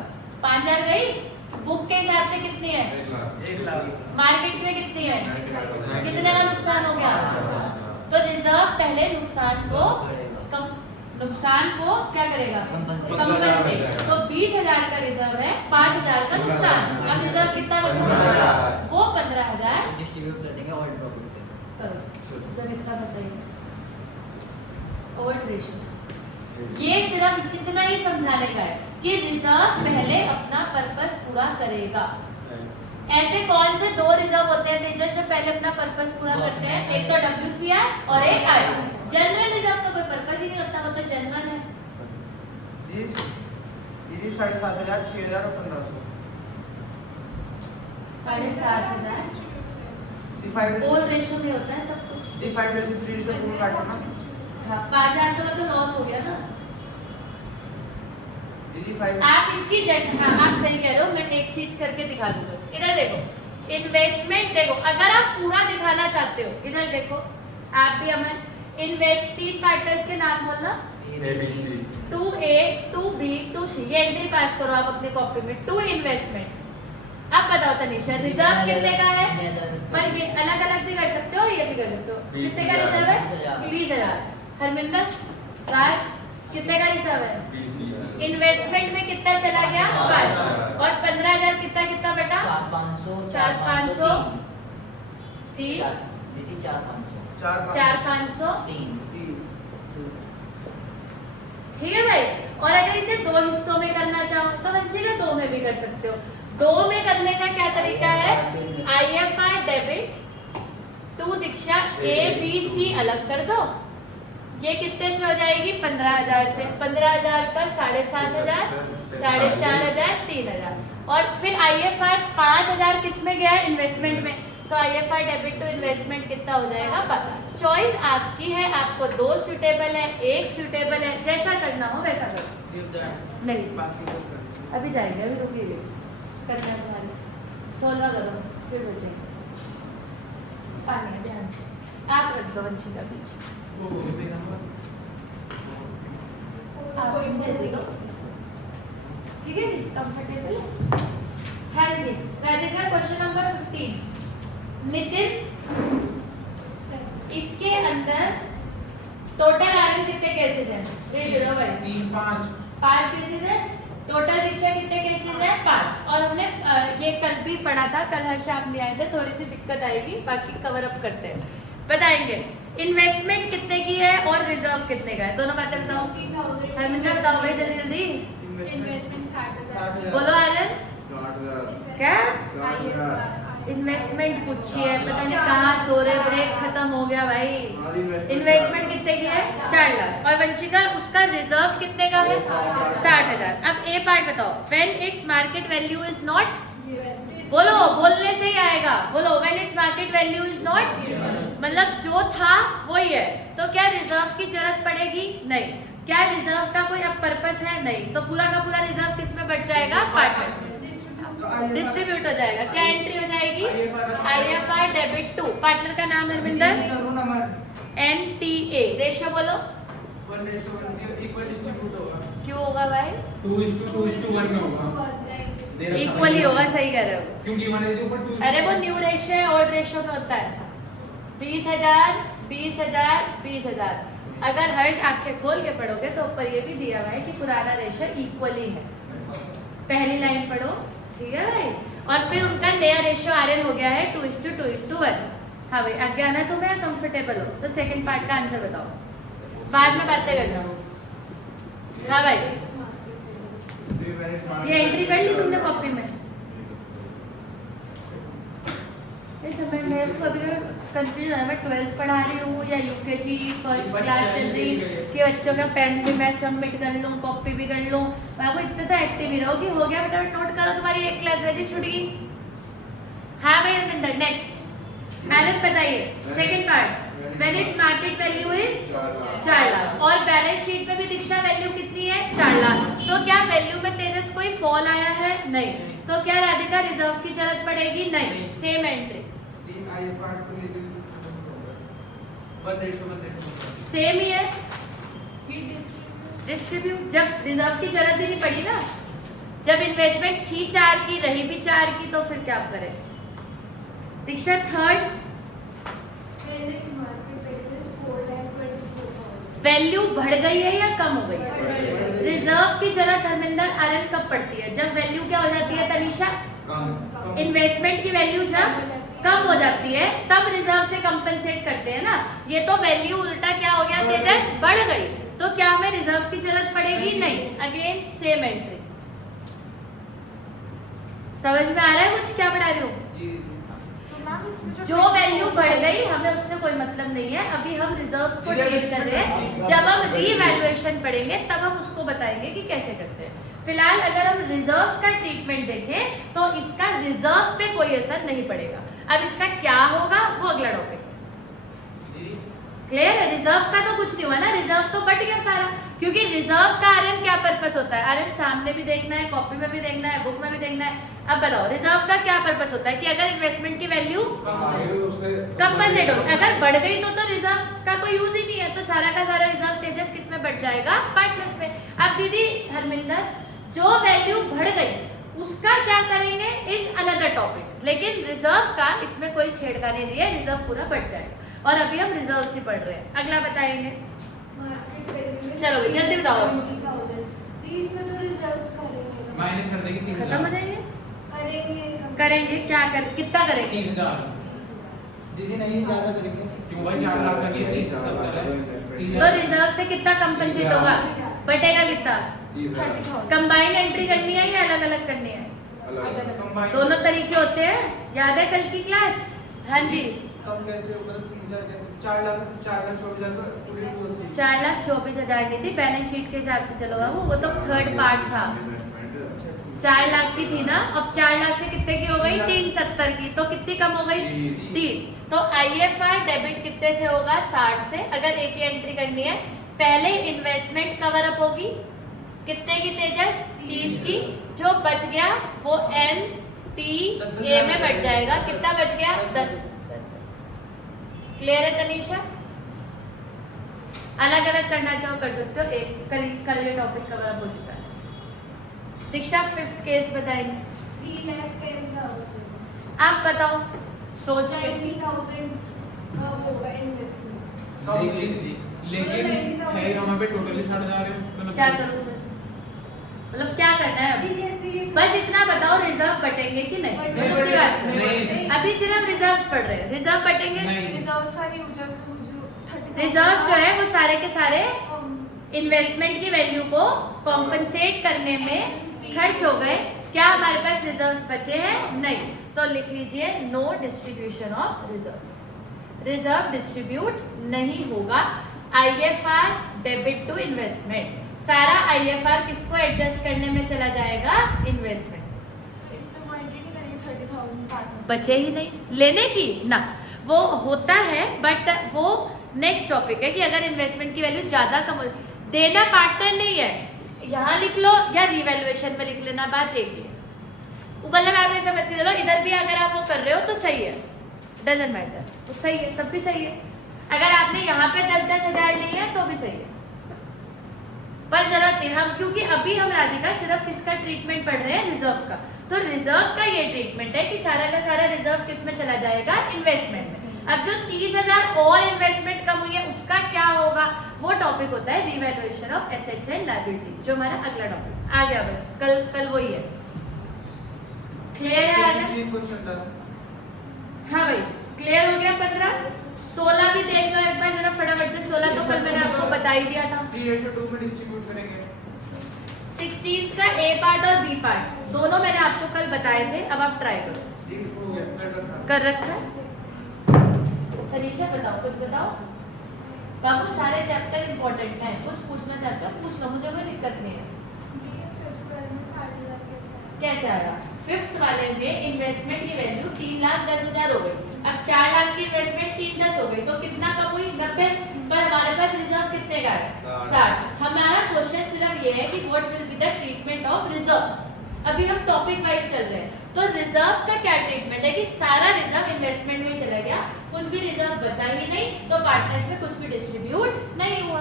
5,000 गई। बुक के हिसाब से कितनी है? 1,00,000। मार्केट में कितनी है? कितने का नुकसान हो गया? तो रिजर्व पहले नुकसान को कम, नुकसान को क्या करेगा? कंपनसेट। तो 20,000 का रिजर्व है, 5,000 का नुकसान। अब रिजर्व कितना बचा? वो 15,000 डिस्ट्रीब्यूट कर देंगे और प्रॉफिट करो। जब इतना बताइए ओल्ड रेशियो, ये सिर्फ इतना ही समझाने का है कि रिजर्व पहले अपना पर्पस पूरा करेगा। ऐसे कौन से दो रिजर्व होते हैं टीचर जो पहले अपना पर्पस पूरा करते हैं? एक तो WCR और एक आर। जनरल रिजर्व का कोई पर्पस ही नहीं होता, वो तो जनरल है। ये 7,500, 6,000 और 1,500। 7,500 ये 5 ओल्ड रेशियो में होता है सब कुछ। ये 5:3 काटो ना। हाँ, 5,000 तो लॉस हो गया ना। ये 5 आप इसकी हाँ, आप सही कह रहे हो। मैं एक चीज करके दिखा दूँ बस। इधर देखो, इन्वेस्टमेंट देखो, अगर आप पूरा दिखाना चाहते हो इधर देखो, आप भी अमन, इन्वेस्ट 3 पार्टनर्स के नाम बोलना। ABC 2A 2B 2C, ये एंट्री पास करो आप अपनी कॉपी में। 2 इन्वेस्टमेंट। अब बताओ तनीशा, रिजर्व कितने का है? पर ये अलग अलग भी कर सकते हो, ये भी कर सकते हो। कितने का रिजर्व है? 20,000। हरमिंदर, राज, कितने का रिजर्व है? 20,000। इन्वेस्टमेंट में कितना चला गया? 5। और 15,000 कितना कितना बेटा? 7,500 7,500 3 4,500 3 ठीक है भाई। और अगर इसे 2 हिस्सों में करना चाहो तो बच्चेगा 2 में भी कर सकते हो। 2 में करने का क्या तरीका है? IFR डेबिट 2 दीक्षा ABC अलग कर दो। ये कितने से हो जाएगी? 15,000 से। 15,000 का 7,500, 4,500, 3,000। और फिर IFR 5,000 किस में गया है? इन्वेस्टमेंट में। तो IFR डेबिट टू इन्वेस्टमेंट कितना हो जाएगा? चॉइस आपकी है, आपको 2 सूटेबल है, 1 सूटेबल है, जैसा करना हो वैसा करो। नहीं अभी जाएंगे, अभी रुकिए, करना है तुम्हारे 16 करो फिर बचेंगे। पानी है, ध्यान से आप रख दो वंशी का बीच। आप दे दो, ठीक है जी, कंफर्टेबल है। हाँ जी, राधिका क्वेश्चन नंबर 15। नितिन, इसके अंदर टोटल आयरन कितने केसेस हैं? रीड करो भाई। 3 5 5 केसेस है। टोटल रिक्शा कितने केसेस है? 5। और हमने ये कल भी पढ़ा था, कल हर शाम ले आए थे, थोड़ी सी दिक्कत आएगी, बाकी कवर अप करते हैं। बताएंगे इन्वेस्टमेंट कितने की है और रिजर्व कितने का है, दोनों बातें बताओ। हरमिंदर बताओ भाई जल्दी जल्दी। इन्वेस्टमेंट 60,000। बोलो आयरन 60,000। क्या? 60,000। इन्वेस्टमेंट पूछी है, पता नहीं कहाँ सो रहे, ब्रेक खत्म हो गया भाई। इन्वेस्टमेंट कितने की है? 4 लाख। और वंशिका उसका रिजर्व कितने का है? 60,000। अब ए पार्ट बताओ। When its market value is not, बोलो, बोलने से ही आएगा, बोलो। When its market value is not, मतलब जो था वही है, तो क्या रिजर्व की जरूरत पड़ेगी? नहीं। क्या रिजर्व का कोई अब पर्पस है? नहीं। तो पूरा का पूरा रिजर्व किस में बढ़ जाएगा? पार्टनर्स में डिस्ट्रीब्यूट हो जाएगा। क्या एंट्री हो जाएगी? IFR डेबिट टू, पार्टनर का नाम हरविंदर, NTA। रेशियो बोलो। 1:1 इक्वल डिस्ट्रीब्यूट होगा। क्यों होगा भाई? 2:2:1 में होगा। इक्वली होगा, सही कह रहे हो। क्योंकि हमारे जो ऊपर 2 अरे वो न्यू रेशियो है, ओल्ड रेशियो में होता है। 20,000 20,000 20,000। अगर हर्ष आंखें खोल के पढ़ोगे तो ऊपर ये भी दिया हुआ है कि पुराना रेशियो इक्वली है। पहली लाइन पढ़ो, ठीक है भाई। और फिर उनका नया रेशियो RN हो गया है 2:2:1। हाँ भाई, अज्ञान है तुम्हें, कंफर्टेबल हो तो सेकंड पार्ट का आंसर बताओ, बाद में बातें करना। हाँ भाई, ये एंट्री कर ली तुमने कॉपी में? इस समय मैं कभी कंफ्यूज है, मैं 12th पढ़ा रही हूँ या UKG फर्स्ट क्लास चल रही कि बच्चों का पेन भी मैं सबमिट कर लूँ, कॉपी भी कर लूँ। बाबू इतना तो एक्टिव ही रहो कि हो गया बेटा, नोट करो, तुम्हारी एक क्लास वैसे छूट गई। हाँ भाई अरविंदर, नेक्स्ट आनंद बताइए second part. When its market value is 4 lakh और बैलेंस शीट में भी दीक्षा वैल्यू कितनी है? 4 लाख। तो क्या वैल्यू में तेजस कोई फॉल आया है? नहीं। तो क्या राधिका रिजर्व की जरूरत पड़ेगी? नहीं। Same entry. 3 IFR टू लेते 1:1 सेम ही है। He distributes. डिस्ट्रीब्यूट, जब रिजर्व की जरूरत ही नहीं पड़ी ना, जब इन्वेस्टमेंट थी 4 की, रही भी 4 की, तो फिर क्या करें? Diksha third, Credit market prices 4,24,000. Value बढ़ गई है या कम हो गई है? बढ़ गई है। रिजर्व की जरूरत हरमिंदर आरएन कब पड़ती है? जब वैल्यू क्या हो जाती है तनीषा? इन्वेस्टमेंट की वैल्यू जब कम हो जाती है तब रिजर्व से कंपनसेट करते हैं ना। ये तो वैल्यू उल्टा क्या हो गया तेजस, बढ़ गई, तो क्या हमें रिजर्व की जरूरत पड़ेगी? नहीं। Again same entry. समझ में आ रहा है कुछ क्या पढ़ा रही हूँ? तो मैम इसमें जो वैल्यू बढ़ गई हमें उससे कोई मतलब नहीं है, अभी हम रिजर्व्स को ट्रीट कर रहे हैं। जब हम रीवैल्यूएशन पढ़ेंगे तब हम उसको बताएंगे कि कैसे करते हैं। फिलहाल अगर हम रिजर्व्स का ट्रीटमेंट देखें तो इसका रिजर्व पे कोई असर नहीं पड़ेगा। अब इसका क्या होगा वो अगला टॉपिक है। क्लियर है? रिजर्व का तो कुछ नहीं हुआ ना, रिजर्व तो बढ़ गया सारा, क्योंकि रिजर्व का आरएन क्या पर्पस होता है? आरएन सामने भी देखना है, कॉपी में भी देखना है, बुक में भी देखना है। अब बताओ रिजर्व का क्या पर्पस होता है? कि अगर इन्वेस्टमेंट की वैल्यू कंपनसेट हो, अगर बढ़ गई तो रिजर्व का कोई यूज ही नहीं है, तो सारा का सारा रिजर्व तेजस किस में बढ़ जाएगा? पार्टनर्स में। अब दीदी हरमिंदर, जो वैल्यू बढ़ गई उसका क्या करेंगे इज अनदर टॉपिक, लेकिन रिजर्व का इसमें कोई छेड़खानी नहीं है, रिजर्व पूरा बढ़ जाएगा। और अभी हम रिजर्व ही पढ़ रहे हैं, अगला बताएंगे। मार्केट वैल्यू में चलो भाई, जल्दी बताओ। 20,000. तो इसमें तो रिजर्व करेंगे ना? माइनस कर देगी 30,000 खत्म हो जाएंगे? करेंगे करेंगे क्या कितना करेंगे? 30,000 दीदी नहीं ज्यादा करेंगे क्यों भाई 4 लाख का किया 30,000 तो रिजर्व से कितना कंपनसेट होगा? बटेगा कितना? 30,000. कंबाइन एंट्री करनी है या अलग अलग करनी है? Combine- दोनों तरीके होते हैं, याद है कल की क्लास? हाँ जी। कम कैसे मतलब 30,000 कैसे 4 लाख 4,24,000 का पूरी होती है 4,24,000 नहीं थी, बैलेंस शीट के हिसाब से चलो बाबू, वो तो थर्ड पार्ट था। 4 लाख की थी ना, अब 4 लाख से कितने की हो गई? 370 की, तो कितनी कम हो गई? 30। तो आईएफआर डेबिट कितने से होगा? 60 से। अगर एक ही एंट्री करनी है, पहले इन्वेस्टमेंट कवर अप होगी कितने की तेजस? 30 की। जो बच गया वो NTA में बढ़ जाएगा। कितना बच गया? 10। क्लियर है तनीषा? अलग अलग करना चाहो कर सकते हो, एक कल ये टॉपिक कवर अप हो चुका है। दीक्षा 5th केस बताएंगे। 3,10,000. आप बताओ सोच के। 90,000 का होगा इन्वेस्टमेंट. लेकिन है वहाँ पे टोटली 60,000 है तो क्या करूँ फिर? मतलब क्या करना है अभी अभी? जैसे ये बस इतना बताओ, रिजर्व बटेंगे कि नहीं? बटेंगे। बिल्कुल की बात करो। नहीं। अभी सिर्फ रिजर्व्स पढ़ रहे हैं, रिजर्व बटेंगे। नहीं रिजर्व सारी यूजर जो 30,000 रिजर्व्स जो है वो सारे के सारे हम इन्वेस्टमेंट की वैल्यू को कॉम्पनसेट करने में खर्च हो गए। क्या हमारे पास रिजर्व्स बचे हैं? नहीं। तो लिख लीजिए no distribution of reserve. Reserve distribute नहीं होगा। आईएफआर डेबिट टू इन्वेस्टमेंट, सारा आईएफआर किसको एडजस्ट करने में चला जाएगा? इन्वेस्टमेंट। तो इसमें वो एंट्री नहीं करेंगे 30,000 पार्टनर्स. बचे ही नहीं लेने की ना, वो होता है बट वो नेक्स्ट टॉपिक है कि अगर इन्वेस्टमेंट की वैल्यू ज्यादा कम हो, देना पार्टनर नहीं है, यहाँ लिख लो या रिवैल्यूएशन में लिख लेना, बात एक ही है। मतलब आप ये समझ के चलो, इधर भी अगर आप वो कर रहे हो तो सही है, डजंट मैटर, तो सही है, तब भी सही है। अगर आपने यहाँ पे 10-10 हजार लिए है तो भी सही है, पर जरूरत नहीं हम, क्योंकि अभी हम राधिका सिर्फ किसका ट्रीटमेंट पढ़ रहे हैं? रिजर्व का। तो रिजर्व का ये ट्रीटमेंट है कि सारा का सारा रिजर्व किस में चला जाएगा? इन्वेस्टमेंट में। अब जो 30,000 और इन्वेस्टमेंट कम हुई है उसका क्या होगा? वो टॉपिक होता है revaluation of assets and liabilities, जो हमारा अगला टॉपिक आ गया। बस कल वही है। क्लियर है? क्वेश्चन था हाँ भाई, क्लियर हो गया? 15 16 भी देख लो एक बार जरा फटाफट से। 16 तो कल मैंने आपको बता ही दिया था। 3:2 में डिस्ट्रीब्यूट करेंगे। 16 का ए पार्ट और बी पार्ट दोनों मैंने आपको कल बताए थे, अब आप ट्राई करो। जी हो गया कर रखा है? तनीषा बताओ, कुछ बताओ। बाबू सारे चैप्टर इंपॉर्टेंट हैं, कुछ पूछना चाहते हो पूछ लो, मुझे कोई दिक्कत नहीं है। कैसे आया? 5th वाले में इन्वेस्टमेंट की वैल्यू 3,10,000 हो गई। अब 4 लाख की इन्वेस्टमेंट 3,10 हो गई, तो कितना कम हुई? 90। पर हमारे पास रिजर्व कितने का है? 60। हमारा क्वेश्चन सिर्फ ये है कि what will be the treatment of reserves. अभी हम टॉपिक वाइज चल रहे हैं। तो रिजर्व का क्या ट्रीटमेंट है कि सारा रिजर्व इन्वेस्टमेंट में चला गया, कुछ भी रिजर्व बचा ही नहीं, तो पार्टनर्स में कुछ भी डिस्ट्रीब्यूट नहीं हुआ,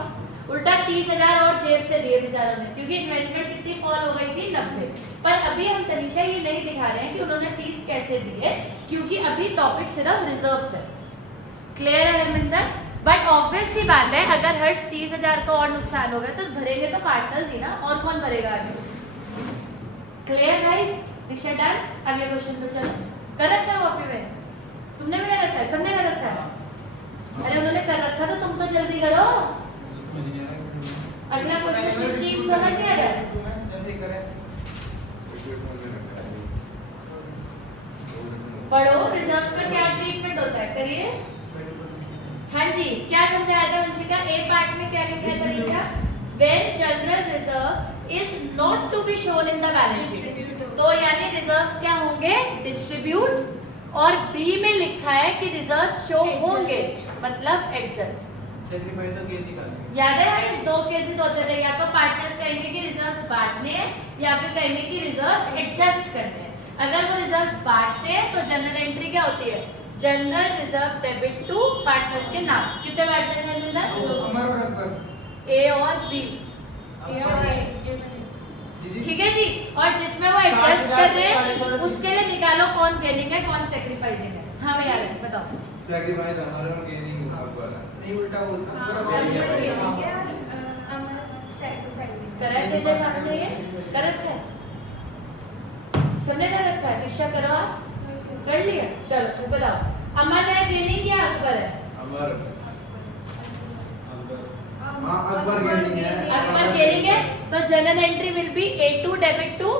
उल्टा 30,000 और जेब से दिए बेचारों ने, क्योंकि इन्वेस्टमेंट कितनी फॉल हो गई थी 90। पर अभी हम तनीषा ये नहीं दिखा रहे हैं कि उन्होंने 30 कैसे दिए, क्योंकि अभी टॉपिक सिर्फ रिजर्व है। क्लियर है हरमिंदर? बट ऑब्वियस सी बात है, अगर हर्ष 30,000 का और नुकसान हो गया तो भरेंगे तो पार्टनर्स ही ना, और कौन भरेगा आगे? क्लियर भाई? दीक्षा डन? अगले क्वेश्चन पे चलो। कर रखा है कॉपी में? तुमने भी कर रखा है? सबने कर रखा है? अरे उन्होंने कर रखा तो तुम तो जल्दी करो। अगला क्वेश्चन 16 समझ नहीं आ रहा है? जल्दी करें। पढ़ो, रिजर्व्स का क्या ट्रीटमेंट होता है, करिए। हाँ जी, क्या समझाया था वंशिका? ए पार्ट में क्या लिखा है Tanisha? When general reserve is not to be shown in the balance sheet, तो यानी रिजर्व्स क्या होंगे? डिस्ट्रीब्यूट। और बी में लिखा है कि रिजर्व्स शो होंगे, मतलब एडजस्ट। सैक्रिफाइस और गेन निकालने। याद है हर्ष, दो केसेस होते थे, या तो पार्टनर्स कहेंगे कि रिजर्व्स बांटने हैं, या फिर कहेंगे कि रिजर्व्स एडजस्ट करने हैं। अगर वो रिजर्व्स बांटते हैं तो जनरल एंट्री क्या होती है? General reserve debit to partners के नाम। कितने बांटते हैं अंदर? अमर और अकबर। ए और बी, ठीक है जी। और जिसमें वो एडजस्ट कर रहे हैं उसके लिए निकालो कौन गेनिंग है कौन सेक्रीफाइसिंग है। हाँ भैया बताओ। सैक्रिफाइस हमारा और गेनिंग अकबर है। नहीं उल्टा बोलता। करा थे जैसे आपने ये कर रखा है, सबने कर रखा है। दीक्षा करो, आप कर लिया? चलो फिर बताओ, अमर है गेनिंग या अकबर है? अमर हाँ अकबर गेनिंग है। अकबर गेनिंग है, तो general entry will be A2 debit to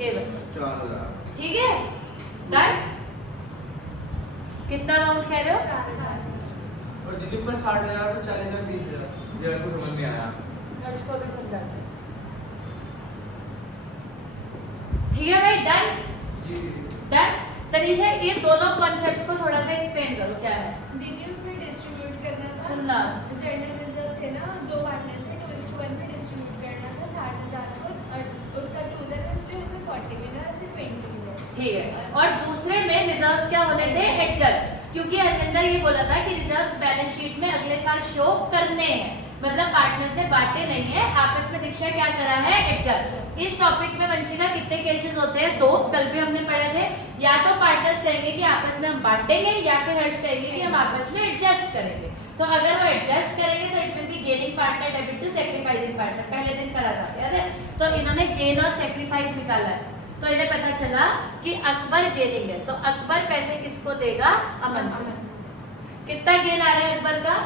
A1। 4,000। ठीक है, डन। कितना अमाउंट कह रहे हो? 4,000। और जितने ऊपर 60,000 तो 40,000 20,000। ये तो समझ नहीं आया। हर्ष को भी समझाते हैं। ठीक है भाई, डन जी। डन। तनीषा ये दोनों कॉन्सेप्ट्स को थोड़ा सा एक्सप्लेन करो, क्या है? दीदी उसमें डिस्ट्रीब्यूट करना था। सुनना। जनरल रिजर्व थे ना, 2 पार्टनर्स से 2:1 में डिस्ट्रीब्यूट करना था 60,000 को, और उसका 2,000 से उसे 40 मिला, ऐसे 20 मिला। ठीक है। और दूसरे में रिजर्व्स क्या होने थे? एडजस्ट, क्योंकि हरविंदर ये बोला था कि रिजर्व्स बैलेंस शीट में अगले साल शो करने हैं, मतलब पार्टनर्स ने बांटे नहीं है, आपस में दीक्षा क्या करा है? एडजस्ट। इस टॉपिक में वंशिका कितने केसेस होते हैं? 2, कल भी हमने पढ़े थे। या तो पार्टनर्स कहेंगे कि आपस में हम बांटेंगे, या फिर हर्ष कहेंगे कि हम आपस में एडजस्ट करेंगे। तो अगर वो एडजस्ट करेंगे तो it will be gaining partner debit to sacrificing partner. पहले दिन करा था, याद है? तो इन्होंने गेन और सैक्रिफाइस निकाला है, तो इन्हें पता चला कि अकबर गेनिंग है, तो अकबर पैसे किसको देगा? अमन को। कितना गेन आ रहा है अकबर का?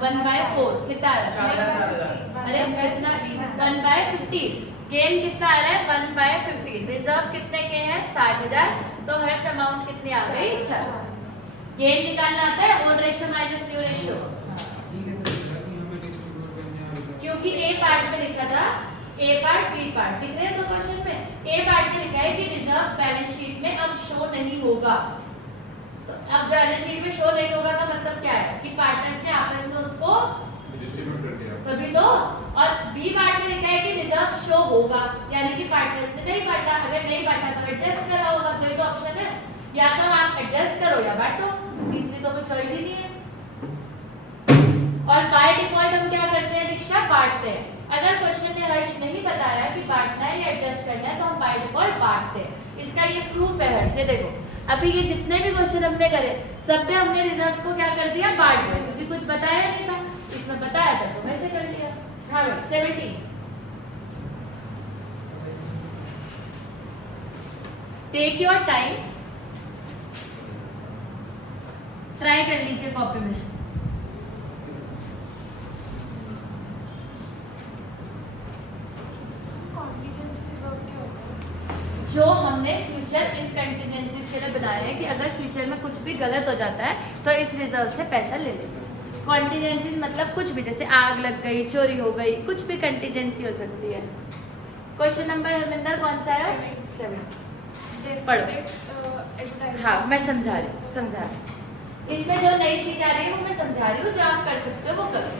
1/4। कितना आ रहा है? 4,000। अरे कितना? 1/15। गेन कितना आ रहा है? 1/15। रिजर्व कितने के हैं? 60,000। तो हर्ष अमाउंट कितनी आ गई? 4। गेन निकालना आता है old ratio minus new ratio, ठीक है तो कि हमें डिस्ट्रीब्यूट करने हैं। क्योंकि ए पार्ट में लिखा था ए पार्ट बी पार्ट, दिख रहे हैं 2 क्वेश्चन में। ए पार्ट में लिखा है कि रिजर्व बैलेंस शीट में अब शो नहीं होगा, तो अब बैलेंस शीट में शो नहीं होगा का मतलब क्या है? कि पार्टनर्स ने आपस में उसको डिस्ट्रीब्यूट कर दिया। तभी तो। और बी पार्ट में लिखा है कि रिजर्व शो होगा, यानी कि पार्टनर्स ने नहीं बांटा, अगर नहीं बांटा तो एडजस्ट करा होगा। तो ये तो ऑप्शन है, या तो आप एडजस्ट करो या बांटो, तीसरी तो कोई चॉइस ही नहीं है। और बाय डिफॉल्ट हम क्या करते हैं दीक्षा? बांटते हैं। अगर क्वेश्चन ने हर्ष नहीं बताया कि बांटना है या एडजस्ट करना है, तो हम बाय डिफॉल्ट बांटते हैं। इसका ये प्रूफ है हर्ष, ये देखो अभी ये जितने भी क्वेश्चन हमने करे सब में हमने रिजर्व्स को क्या कर दिया? बांट दिया, क्योंकि कुछ बताया नहीं था, इसमें बताया था तो वैसे कर लिया। हाँ भाई 17। टेक योर टाइम, ट्राई कर लीजिए कॉपी में। जो हमने फ्यूचर इन कंटिजेंसीज के लिए बनाए हैं कि अगर फ्यूचर में कुछ भी गलत हो जाता है तो इस रिजर्व से पैसा ले लेंगे। कॉन्टिजेंसीज मतलब कुछ भी, जैसे आग लग गई, चोरी हो गई, कुछ भी कंटिजेंसी हो सकती है। क्वेश्चन नंबर हरमिंदर कौन सा है? 7। पढ़ो। हाँ मैं समझा रही। इसमें जो नई चीज आ रही है वो मैं समझा रही हूँ, जो आप कर सकते हो वो करो।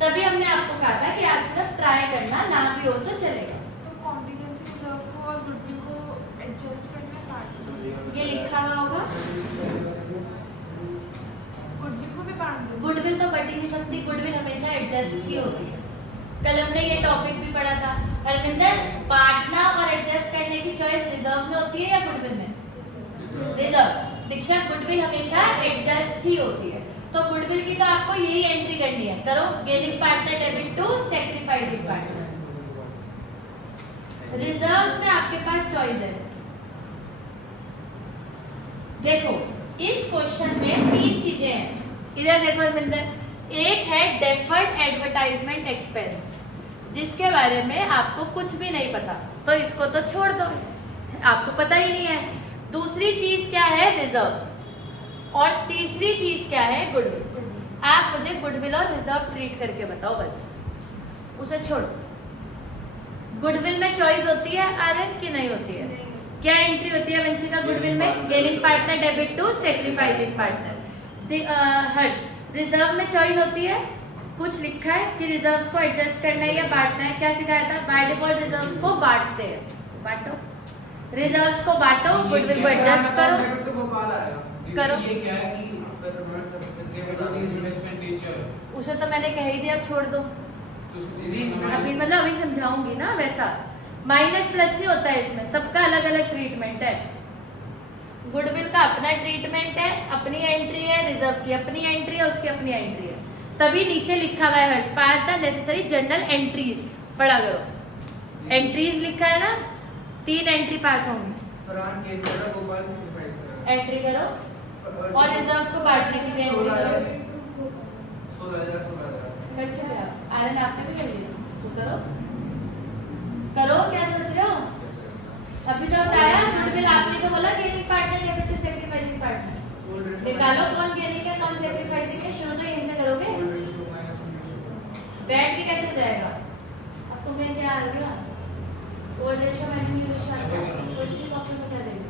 तभी हमने आपको कहा था कि आप सिर्फ ट्राई करना, ना भी हो तो चलेगा। तो कॉन्टिजेंसी रिजर्व को और गुडविल को एडजस्ट करना है पार्ट ये लिखा हुआ होगा, गुडविल को भी बांट दो। गुडविल तो बढ़ ही नहीं सकती, गुडविल हमेशा एडजस्ट ही होती है। कल हमने ये टॉपिक भी पढ़ा था। हरमिंदर, बांटना और एडजस्ट करने की चॉइस रिजर्व में होती है या गुडविल में? रिजर्व। दीक्षा, गुडविल हमेशा एडजस्ट ही होती है, तो गुडविल की तो आपको यही एंट्री करनी है। करो, gaining partner debit to sacrificing partner. Reserves में आपके पास चॉइस है। देखो, इस क्वेश्चन में 3 चीजें हैं। इधर देखो हरमिंदर, एक है डेफर्ड एडवर्टाइजमेंट एक्सपेंस, जिसके बारे में आपको कुछ भी नहीं पता, तो इसको तो छोड़ दो, आपको पता ही नहीं है। दूसरी चीज क्या है? रिजर्व्स। और तीसरी चीज क्या है? गुडविल। आप मुझे गुडविल और रिजर्व ट्रीट करके बताओ, बस उसे छोड़ो। गुडविल में चॉइस होती है आर्यन की नहीं होती है? क्या एंट्री होती है वंशिका गुडविल में? Gaining partner debit to sacrificing partner. Harsh, reserve में चॉइस होती है, कुछ लिखा है कि रिजर्व्स को एडजस्ट करना है या बांटना है। क्या सिखाया था? बाय डिफॉल्ट रिजर्व्स को बांटते हैं, बांटो रिजर्व्स को, बांटो, गुडविल को एडजस्ट करो। डेबिट तो गोपाल आएगा। करो। ये क्या है कि उसे तो मैंने कह ही दिया, छोड़ दो। अभी मतलब अभी समझाऊंगी ना, वैसा माइनस प्लस नहीं होता है इसमें, सबका अलग अलग ट्रीटमेंट है। गुडविल का अपना ट्रीटमेंट है, अपनी एंट्री है, रिजर्व की अपनी एंट्री है, उसकी अपनी एंट्री है। तभी नीचे लिखा हुआ है हर्ष, पास द नेसेसरी जनरल एंट्रीज। पढ़ा करो, एंट्रीज लिखा है ना, 3 एंट्री पास होंगी। फरहान के द्वारा गोपाल सैक्रिफाइस करा। एंट्री करो और रिजर्व्स को बांटने के लिए एंट्री करो। 16,000 हर्ष क्या? आर्यन आपने भी कर लिया, तो करो करो, क्या सोच रहे हो? अभी जो बताया गुडविल, आपने तो बोला gaining partner debit to sacrificing partner. निकालो कौन गेनिंग है कौन सैक्रिफाइसिंग है, शुरू तो यहीं से करोगे। बैठ के कैसे हो जाएगा? अब तुम्हें क्या आ गया? ओल्ड रेशियो मैंने न्यू रेशियो आ गया, क्वेश्चन कॉपी में क्या देगा?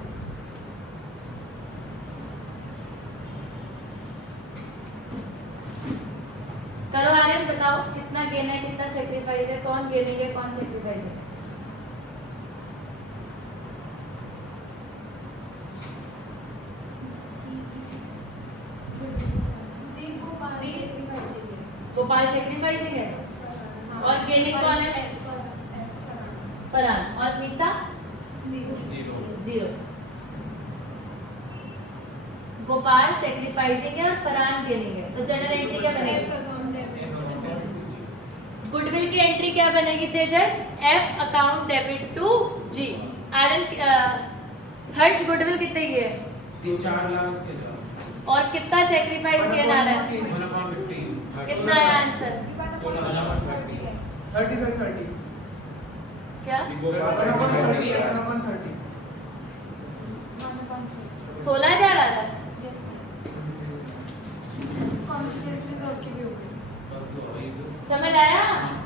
करो आर्यन, बताओ कितना गेन है कितना सैक्रिफाइस है, कौन गेनिंग है कौन सैक्रिफाइस है? गोपाल सैक्रिफाइसिंग है और गेनिंग कौन है? फरहान। और मीता? 0। गोपाल सैक्रिफाइसिंग है और फरहान गेनिंग है, तो जनरल एंट्री क्या बनेगी? गुडविल की एंट्री क्या बनेगी Tejas? F account debit to G। Aryan, Harsh goodwill कितने की है? 4 लाख से ज्यादा। और कितना सैक्रिफाइस किया जा रहा है? कितना है आंसर? 30 से 30 क्या? 16,000 आ रहा है। कॉन्टिजेंसी रिजर्व की भी हो गई। समझ आया?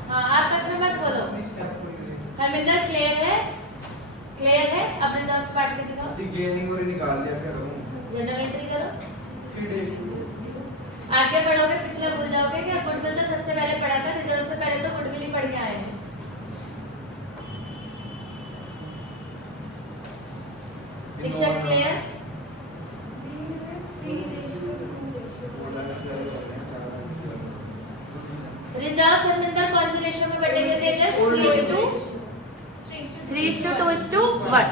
हाँ, आपस में मत बोलो। हरमिंदर क्लियर है? क्लियर है? अब रिजर्व्स पार्ट के दिखाओ। गेनिंग और निकाल दिया फिर जनरल एंट्री करो। 3 days आगे पढ़ोगे पिछले भूल जाओगे कि गुडविल तो सबसे पहले पढ़ा था, रिजर्व से पहले तो गुडविल ही पढ़ के आए हैं। दीक्षा क्लियर? रिजर्व हरमिंदर कौन सी रेशियो में बढ़ेंगे तेजस? 3:2:1।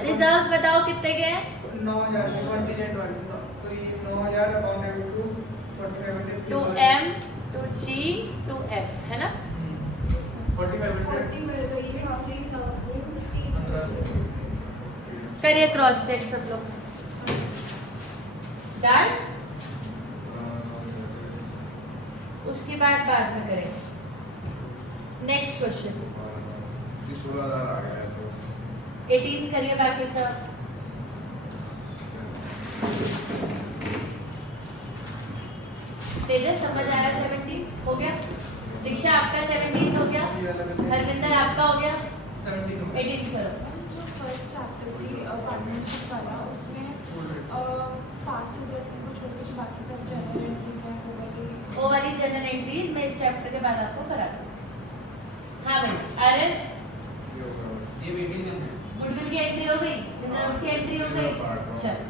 रिजर्व्स बताओ कितने के हैं? 9,000 कंटीजेंट वाले, तो ये 9,000 account debit to 4500 to M to G to F, है ना? 4500 करिए क्रॉस चेक सब लोग। डन? उसकी बात बाद में करेंगे। नेक्स्ट क्वेश्चन 16,000 आ गया है तो 18 करिए बाकी सब। तेजस समझ आया? 17 हो गया? दीक्षा आपका 17 हो गया? हरविंदर आपका हो गया? 18 करो। जो फर्स्ट चैप्टर थी पार्टनरशिप वाला, उसमें फास्ट एडजस्टमेंट को छोड़ के जो बाकी सब जनरल एंट्रीज हैं वो वाली वो वाली जनरल एंट्रीज मैं इस चैप्टर के बाद आपको कराता हूँ। हाँ भाई आर्यन, ये वेटिंग है गुडविल की एंट्री हो गई, रिजर्व्स की एंट्री हो गई। चलो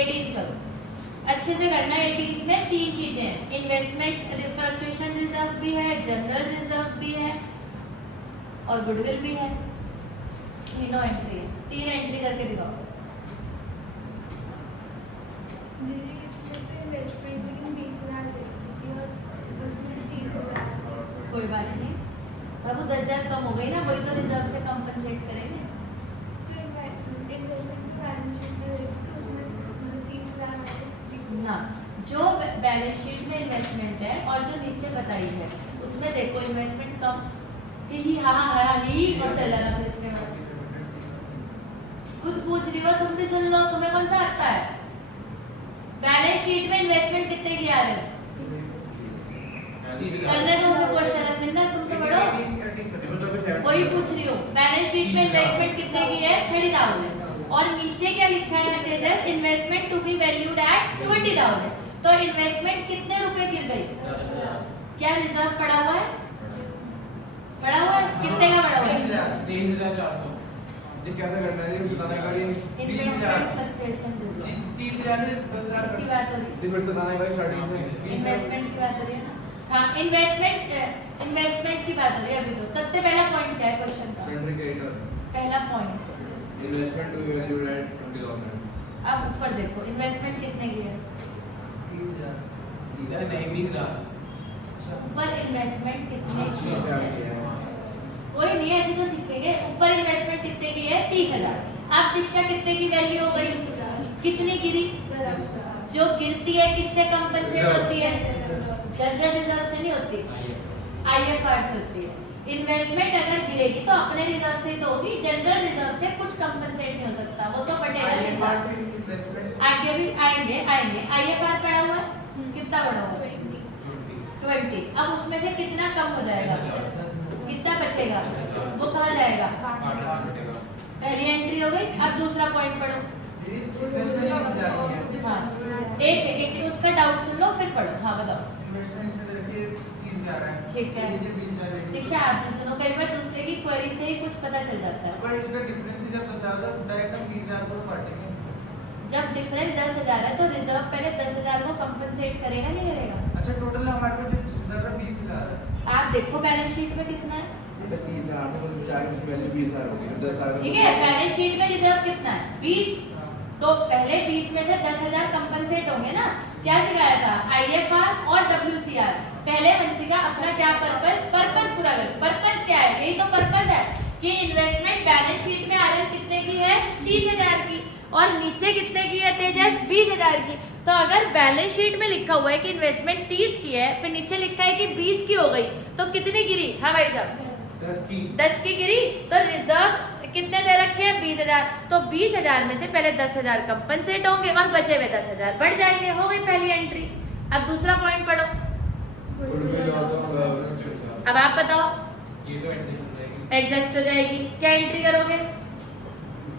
18 करो, अच्छे से करना है। 18 में 3 चीजें हैं, इन्वेस्टमेंट फ्लक्चुएशन रिजर्व भी है, जनरल रिजर्व भी है और गुडविल भी है। तीनों एंट्री है, 3 एंट्री करके दिखाओ। दीदी इसमें तो इन्वेस्टमेंट लेकिन 20,000 चाहिए और उसमें 30,000 कोई बात नहीं बाबू, 10,000 कम हो गई ना, वही तो रिजर्व से कंपनसेट करेंगे। तो इन्वेस्टमेंट की बैलेंस शीट में देखो तो उसमें 30,000 ना, जो बैलेंस शीट में इन्वेस्टमेंट है और जो नीचे बताई है उसमें देखो इन्वेस्टमेंट कम ही हाँ और चला ना। फिर इसके बाद कुछ पूछ रही हो तुम भी सुन लो, तुम्हें कौन सा आता है? बैलेंस शीट में इन्वेस्टमेंट कितने की आ रहे हो? करने दो उसे क्वेश्चन, मिलना तुम तो पढ़ो। वही पूछ रही हो, बैलेंस शीट में इन्वेस्टमेंट कितने की है 30,000 और नीचे क्या लिखा है Tejas, investment to be valued at 20,000। तो इन्वेस्टमेंट कितने रुपए गिर गई? क्या रिजर्व पड़ा हुआ है? पड़ा हुआ है कितने का पड़ा हुआ है? 23,400। ये कैसे करना है? ये बताने का ये 20,000 इन्वेस्टमेंट फ्लक्चुएशन रिजर्व 30,000 में 10,000 इसकी बात हो रही है। फिर बताना है स्टार्टिंग से इन्वेस्टमेंट की बात हो रही है ना। हाँ इन्वेस्टमेंट की बात हो रही है अभी। तो सबसे पहला पॉइंट क्या है क्वेश्चन का? सिंडिकेटर पहला point investment to value at 20,000। अब ऊपर देखो इन्वेस्टमेंट कितने की है? 30,000 नहीं 20,000 ऊपर इन्वेस्टमेंट कितने की 30,000 है? की है। कोई नहीं, ऐसे तो सीखेंगे। ऊपर इन्वेस्टमेंट कितने की है? 30,000। अब दीक्षा कितने की वैल्यू हो गई? कितनी गिरी? जो गिरती है किससे कंपनसेट होती है? जनरल रिजर्व से नहीं होती, आईएफआर से होती है। इन्वेस्टमेंट अगर गिरेगी तो अपने रिजर्व से ही तो होगी, जनरल रिजर्व से कुछ कंपनसेट नहीं हो सकता, वो तो पटेगा सीधा। आगे भी आएंगे आईएफआर पड़ा हुआ है, कितना पड़ा हुआ है? 20। अब उसमें से कितना कम हो जाएगा? कितना बचेगा? वो कहाँ जाएगा? पहली एंट्री हो गई। अब दूसरा पॉइंट पढ़ो। हाँ एक उसका डाउट सुन लो फिर पढ़ो। हाँ बताओ। ठीक है दीक्षा आप भी सुनो, कई बार दूसरे की क्वेरी से ही कुछ पता चल जाता है। जब डिफरेंस 10,000 है तो रिजर्व पहले 10,000 को कंपनसेट करेगा नहीं करेगा? अच्छा टोटल हमारे पास जो 20,000 है। आप देखो बैलेंस शीट में कितना है, 30,000 में मतलब 40 की वैल्यू 20,000 हो गई 10,000। ठीक है? बैलेंस शीट में रिजर्व कितना है? 20। तो पहले 20 में से 10,000 कंपनसेट होंगे ना। क्या सिखाया था? आईएफआर और डब्ल्यूसीआर। पहले वंशिका अपना क्या पर्पस पूरा कर। पर्पस क्या है? यही तो पर्पस है कि इन्वेस्टमेंट बैलेंस शीट में आरएन कितने की है? 30,000 की और नीचे कितने की है तेजस? 20,000 की। तो अगर बैलेंस शीट में लिखा हुआ है कि इन्वेस्टमेंट 30 की है, फिर नीचे लिखा है कि 20 की हो गई, तो कितनी गिरी? हाँ भाई साहब 10 की गिरी। तो रिजर्व कितने दे रखे हैं? 20,000। तो 20,000 में से पहले 10,000 कंपनसेट होंगे और बचे हुए 10,000 बढ़ जाएंगे। हो गई पहली एंट्री। अब दूसरा पॉइंट पढ़ो। अब आप बताओ। ये तो एडजस्ट हो जाएगी। एडजस्ट हो जाएगी। क्या एंट्री करोगे?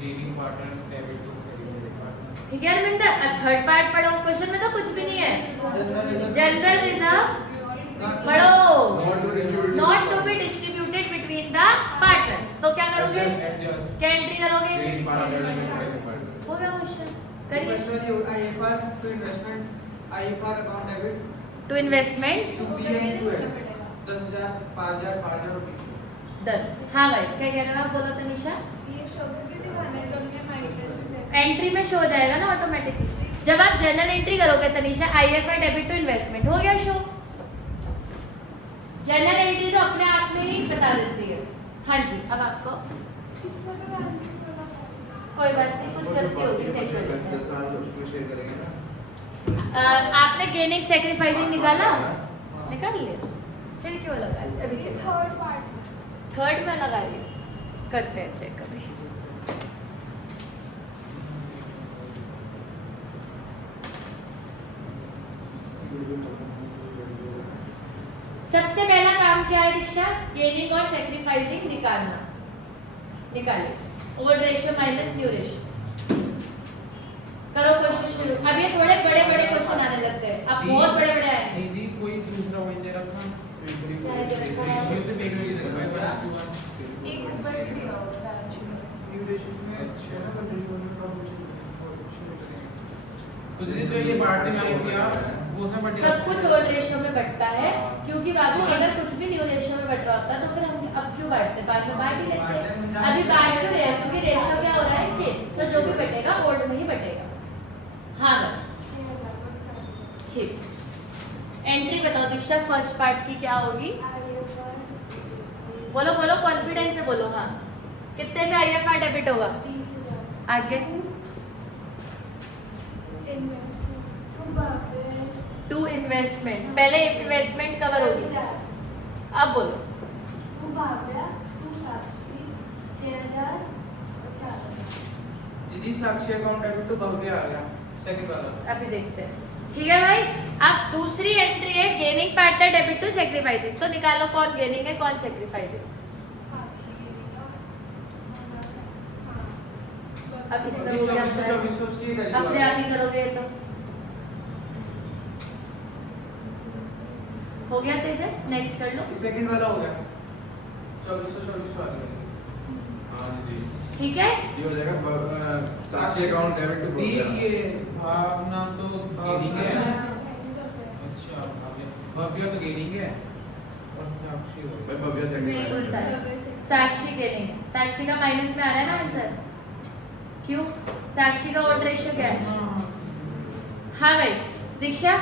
Gaming partner debit to credit partner. ठीक है अरविंदर, अब थर्ड पार्ट पढ़ो। क्वेश्चन में तो कुछ भी नहीं है। जनरल रिजर्व पढ़ो, not to be distributed between the partners. तो क्या करोगे? क्या एंट्री करोगे? हो गया क्वेश्चन, करिए। To investment 10,000 5,000 5,000 rupees. डन। हाँ भाई क्या कह रहे हो आप? बोलो तनिषा। ये शो करके दिखाना है तो हमने माइनस एंट्री में शो हो जाएगा ना ऑटोमेटिकली। जब आप जर्नल एंट्री करोगे Tanisha, IFR debit to investment हो गया शो। जर्नल एंट्री तो अपने आप में ही बता देती है। हाँ जी अब आपको कोई बात नहीं, कुछ गलती होगी चेक कर लेते हैं। 10,000 उसमें शेयर करेंगे ना। आपने गेनिंग सैक्रिफाइसिंग निकाला? निकाल लिया? फिर क्यों लगा? अभी चेक थर्ड में लगाइए, करते हैं चेक अभी। सबसे पहला काम क्या है दीक्षा? गेनिंग और सैक्रिफाइसिंग निकालना। निकालिए old ratio minus new ratio. करो क्वेश्चन शुरू। अब ये थोड़े बड़े बड़े क्वेश्चन आने लगते हैं। अब बहुत बड़े बड़े आएंगे। दीदी कोई दूसरा वही दे रखा रेशियो से पेमेंट ही लगेगा 5:1 एक ऊपर भी दिया होगा बैलेंस शीट में। तो दीदी तो ये बांटने में आई थी यार वो सब बढ़ सब कुछ ओल्ड रेशियो में बढ़ता है, क्योंकि बाबू अगर कुछ भी न्यू रेशियो में बढ़ रहा होता तो फिर हम अब क्यों बांटते, बाद में बांट ही लेते। अभी बांट क्यों रहे हैं, क्योंकि रेशियो क्या हो रहा है, चेंज। तो जो भी बटेगा ओल्ड में ही बटेगा। हाँ ठीक। एंट्री बताओ दीक्षा, फर्स्ट पार्ट की क्या होगी? बोलो बोलो, कॉन्फिडेंस से बोलो। हाँ, कितने से IFR डेबिट होगा? 20,000 आगे टू इन्वेस्टमेंट। पहले इन्वेस्टमेंट कवर होगी, अब बोलो। दीदी साक्षी अकाउंट डेबिट टू भव्य आ गया सेकंड वाला। अभी देखते हैं। ठीक है भाई, अब दूसरी एंट्री है gaining partner debit to sacrificing. तो निकालो कौन गेनिंग है कौन सैक्रिफाइसिंग। अब इसमें हो गया अपने आप ही करोगे ये तो हो गया तेजस। नेक्स्ट कर लो। सेकंड वाला हो गया 2400 आ गया। हाँ दीदी ठीक है, ये हो जाएगा Sakshi account debit to the Bhavya. ये भावना तो गेनिंग है। अच्छा भव्य तो गेनिंग है और साक्षी हो भाई भव्या नहीं सेकंड उल्टा है। साक्षी गेनिंग है। साक्षी का माइनस में आ रहा है ना आंसर। क्यों? साक्षी का ओल्ड रेशियो क्या है? हाँ भाई दीक्षा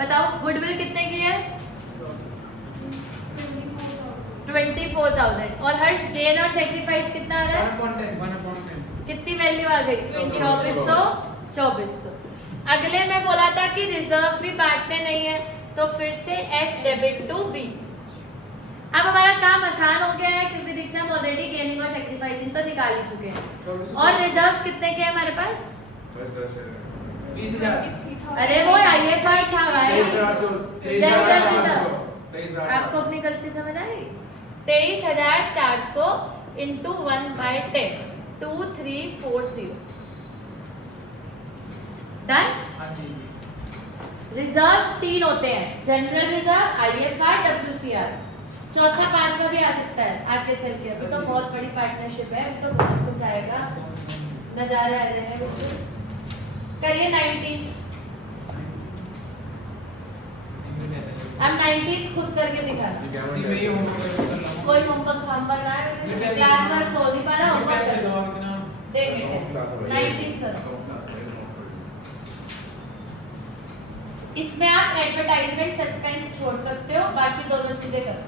बताओ, गुडविल कितने की है? 24,000। और हर्ष गेन और सेक्रीफाइस कितना आ रहा है? 1/10 कितनी वैल्यू आ गई? 2400। अगले में बोला था कि रिजर्व भी बांटने नहीं है, तो फिर से S डेबिट टू B। अब हमारा काम आसान हो गया है, क्योंकि दीक्षा हम ऑलरेडी गेनिंग और सेक्रीफाइसिंग तो निकाल ही चुके हैं। और रिजर्व्स कितने के हैं हमारे पास? 20,000। अरे वो IFR था भाई। आपको अपनी गलती समझ आई? 23,400 इंटू 1/10 2340 डन। हाँ जी रिजर्व्स 3 होते हैं, जनरल रिजर्व, IFR, WCR। चौथा पांचवा भी आ सकता है आगे चल के। अभी तो बहुत बड़ी पार्टनरशिप है, अभी तो बहुत कुछ आएगा, नजारा आ जाएगा। करिए 19। अब 19 खुद करके दिखा। मैं ये होमवर्क कर रहा हूँ। कोई होमवर्क ना है, क्लास वर्क हो नहीं पा रहा, होमवर्क कर लो। देंगे टेस्ट 19 करो। इसमें आप एडवर्टाइजमेंट सस्पेंस छोड़ सकते हो, बाकी दोनों चीजें करो।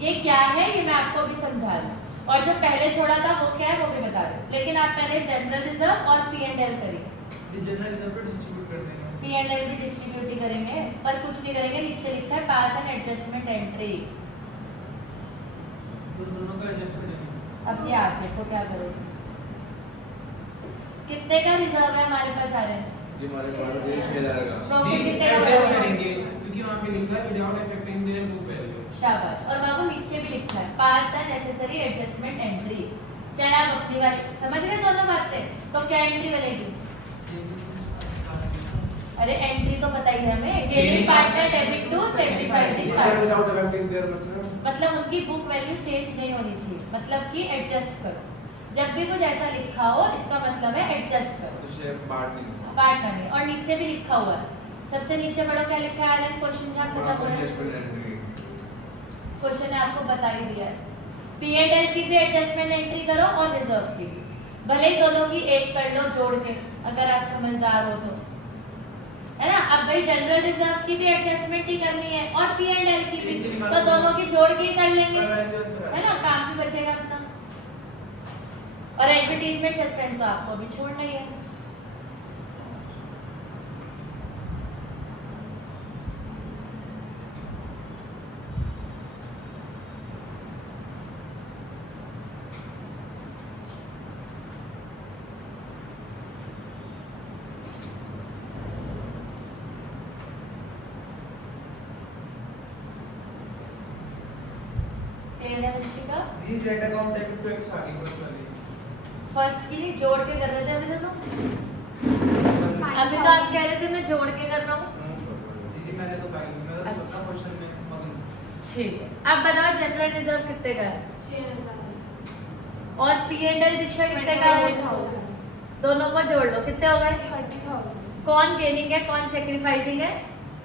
ये क्या है ये मैं आपको अभी समझा रहा हूँ, और जो पहले छोड़ा था वो क्या है वो भी बता रहे। लेकिन आप पहले जनरल रिजर्व और P&L करिए। जनरल रिजर्व पे डिस्ट्रीब्यूट कर देंगे। P&L भी डिस्ट्रीब्यूट ही करेंगे, पर कुछ नहीं करेंगे। नीचे लिखा है पास एंड एडजस्टमेंट एंट्री। दोनों का एडजस्टमेंट है। अब ये आप देखो क्या करोगे। कितने का रिजर्व है हमारे पास आ रहे हैं? ये हमारे पास 6,000 का। प्रॉफिट कितने का एडजस्ट होगा? करेंगे क्योंकि वहां पे लिखा है without affecting their book value. शाबाश। और बाबू नीचे भी लिखा है पास द नेसेसरी एडजस्टमेंट एंट्री। चाहे आप अपनी वाली समझ रहे दोनों बातें, तो क्या एंट्री बनेगी? अरे एंट्री तो बताइए हमें। Gaining partner debit to sacrificing partner. Without affecting their मतलब उनकी बुक वैल्यू चेंज नहीं होनी चाहिए, मतलब कि एडजस्ट करो। जब भी कुछ ऐसा लिखा हो इसका मतलब है एडजस्ट करो, तो शेयर पार्ट नहीं पार्ट नहीं। और नीचे भी लिखा हुआ है, सबसे नीचे पढ़ो क्या लिखा है आर्यन, क्वेश्चन में आपको पता है, एडजस्टमेंट एंट्री। क्वेश्चन ने आपको बता ही दिया है। P&L की भी एडजस्टमेंट एंट्री करो और रिजर्व की भी, भले ही दोनों की एक कर लो जोड़ के, अगर आप समझदार हो तो, है ना। अब भाई जनरल रिजर्व की भी एडजस्टमेंट ही करनी है और P&L की भी, तो दोनों की जोड़ के ही कर लेंगे, है ना, काम भी बचेगा अपना। और एडवर्टाइजमेंट सस्पेंस तो आपको अभी छोड़ना ही है। These Z account debit to X आ गई फर्स्ट वाली। फर्स्ट के लिए जोड़ के कर रहे थे अभी दोनों, अभी तो आप कह रहे थे मैं जोड़ के कर रहा हूँ। दीदी मैंने तो कहा मैं तो अपना क्वेश्चन में मगन। ठीक है, अब बताओ जनरल रिजर्व कितने का है 6,000 और P&L दीक्षा कितने का है? 4,000 दोनों को जोड़ लो, कितने हो गए? 30,000 कौन गेनिंग है कौन सेक्रीफाइसिंग है?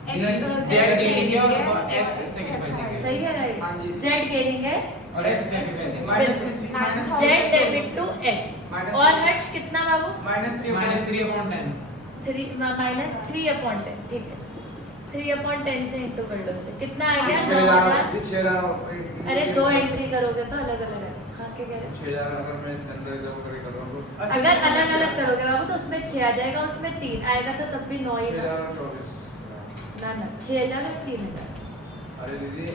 Z गेनिंग है और X सेक्रीफाइसिंग है। सही है राइट। हाँ जी। Z गेनिंग है, और X सेक्रीफाइसिंग है। Z debit to X। और हर्ष कितना बाबू? -3/10 माइनस 3/10, ठीक है। 3/10 से इंटू कर लो इसे, कितना आ गया? 6,000 अरे 2 एंट्री करोगे तो अलग अलग आ जाए। हाँ क्या कह रहे हो? 6,000 अगर मैं जनरल रिजर्व करके कर रहा हूँ तो अगर अलग अलग करोगे बाबू तो उसमें 6 आ जाएगा, उसमें 3 आएगा तो तब भी 9 ही होगा। 6,024। ना ना 6,000 और 3,000। अरे दीदी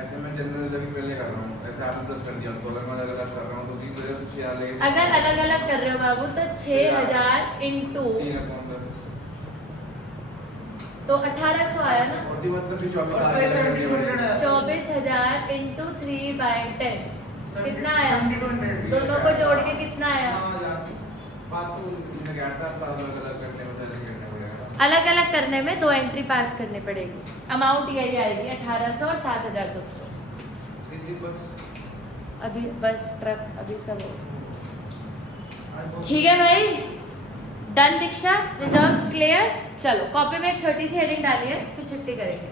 ऐसे मैं जनरल रिजर्व पहले कर रहा हूँ, ऐसे आपने 10 कर दिया तो अगर मैं अलग अलग कर रहा हूँ तो 3,000 तो 6,000 लगेगा। अगर अलग अलग कर रहे हो बाबू तो 6,000 इंटू 3/10 तो 1,800 आया ना। और मतलब भी 24,000 और तो 7,200 24,000 इंटू 3/10 कितना आया? दोनों को जोड़ के कितना आया? बात तो इसमें क्या था, अलग अलग करने में जैसे करने पड़ेगा। अलग अलग करने में 2 एंट्री पास करनी पड़ेगी। अमाउंट यही आएगी 1,800 और 7,200। दीदी बस अभी बस ट्रक अभी सब हो। ठीक है भाई, डन दीक्षा, रिजर्व्स क्लियर। चलो कॉपी में एक छोटी सी हेडिंग डाली है, फिर छुट्टी करेंगे।